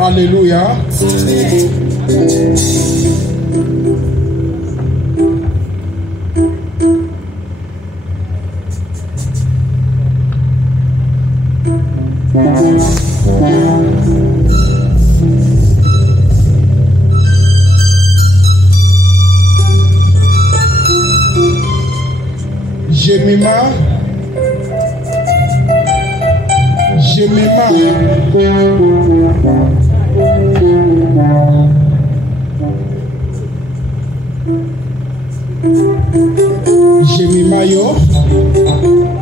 Alléluia. Jemimayo,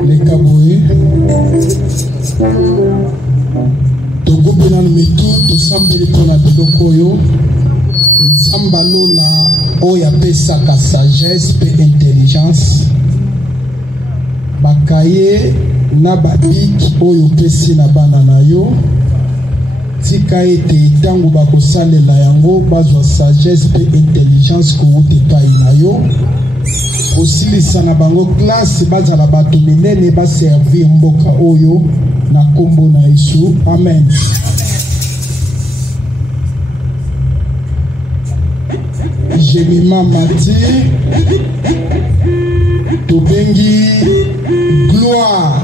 les Kaboué, Togo Benan Metu, to Sambeli Kona Todokoyo, Sambalo na Oya Pesaka sagesse pe intelligence, Bakaye na babik Oyo Pesi na banana yo, Tika ete tango bakosalela yango bazwa sagesse pe intelligence ko wote pai na yo. Osilisa na bango classe bazala bato minene ba servir mboka oyo na kombo na Yesu. Amen. Jemima Mati, Tobengi Gloire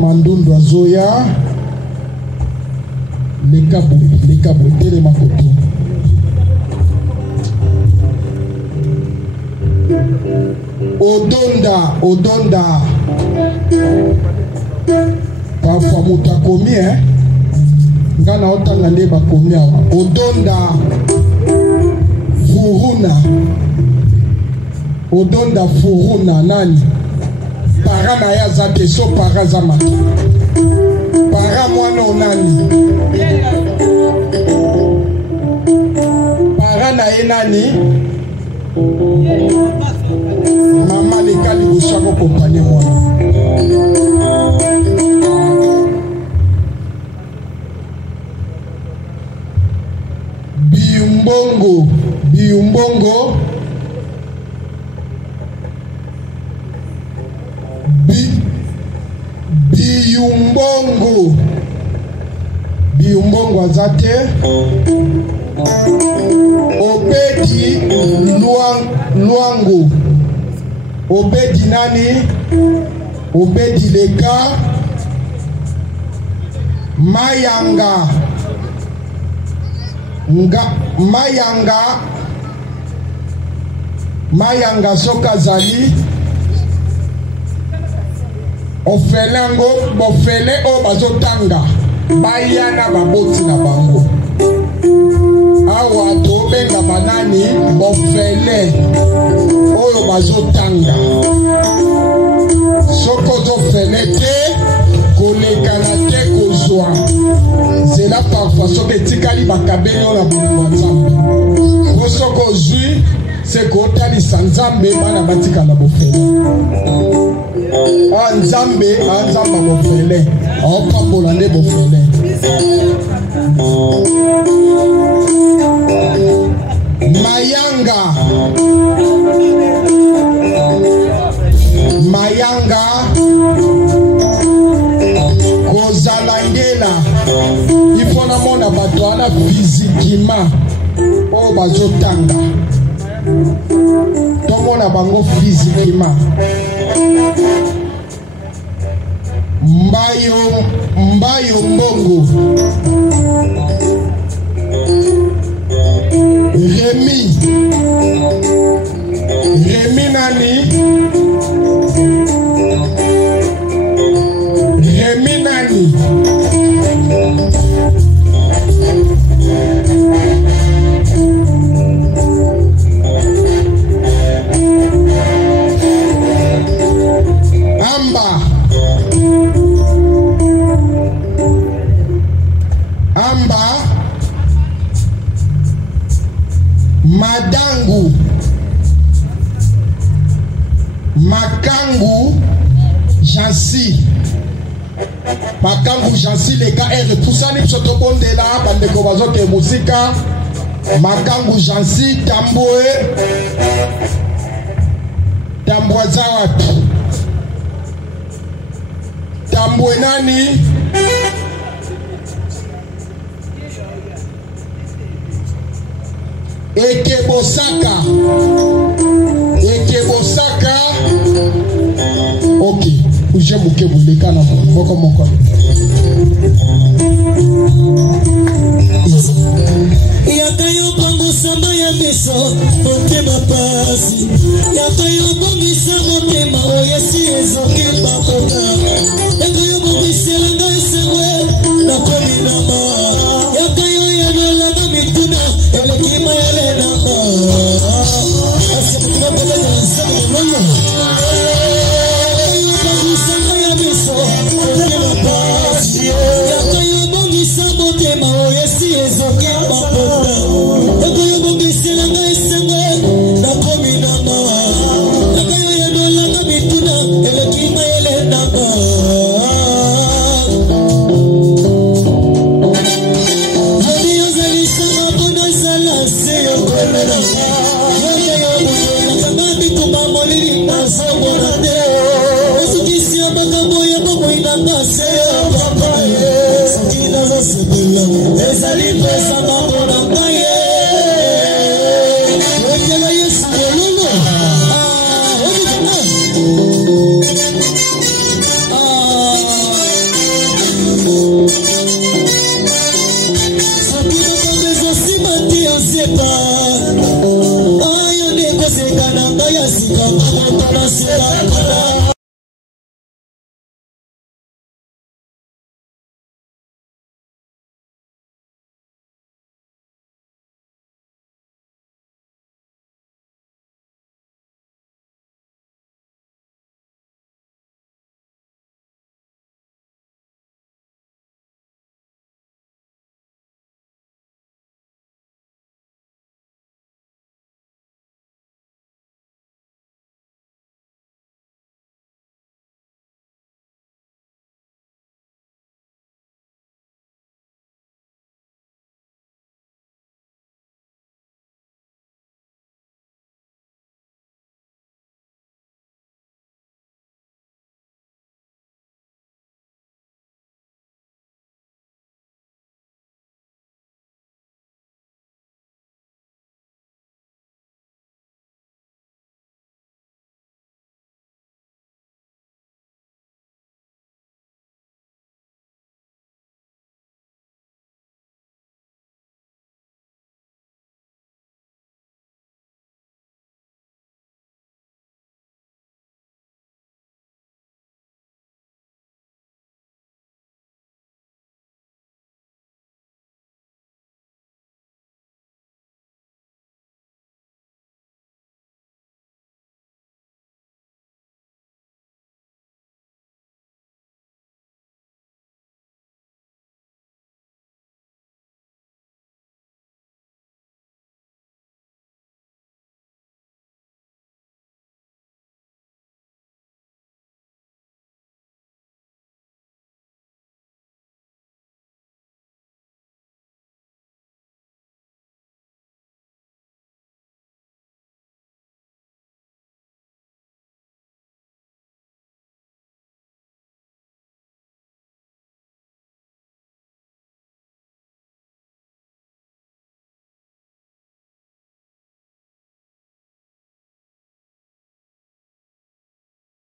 Mandundu Azoya, les cabos, Telemakoto. Odonda. Parfois mutakomi ngana otanga nde bakomi awa. Odonda Furuna nani? Para na ya zate so para zama. Para mwana onani? Para na ye nani? Mama lekali busako kompanye mwana. Biumbongo azate. Obedi Luango. Obedi nani? Obedi Leka. Mayanga soka zali. Ofelango bofele o bazotanga. Bayana baboti na bango. Awa tobenga banani bofele oyo bazotanga. Soko zofele te kolekana te kozwa. Zela parfois soki etikali bakabeli oyo na bolingo Nzambe. Soko zwi se kotalisa Nzambe bana batikala bofele. Nzambe bofele. Aopambola nde bofele. Mayanga kozalangela. Il faut na mona bato ana physiquement o bazotanga. Tomona bango physiquement. Mbayo mbongo. Remi nani? Amba Madangu Makangu Jansi les KR Poussani Psotobondela Bandeko Bazote Musika Makangu Jansi Tambouazawat Tamboué nani? Ekebosaka. Ok. Uje muke buleka na moko. Yakayo bongo samba ya miso, oke mapasi. Yakayo bongo samba tema oyesi ezoki bakota. Yakayo bongo selanga esewe na kominama. Yakayo yanyala na mituna, elekima yale namba. Asikuma pele na nsama mwana. Yakayo bongo samba ya miso, oke mapasi. Yakayo bongo samba tema oyesi ezoki bakota. Yakayo bongo selanga esewe na kominama. Yakayo yanyala na mituna, elekima yale namba. Sika,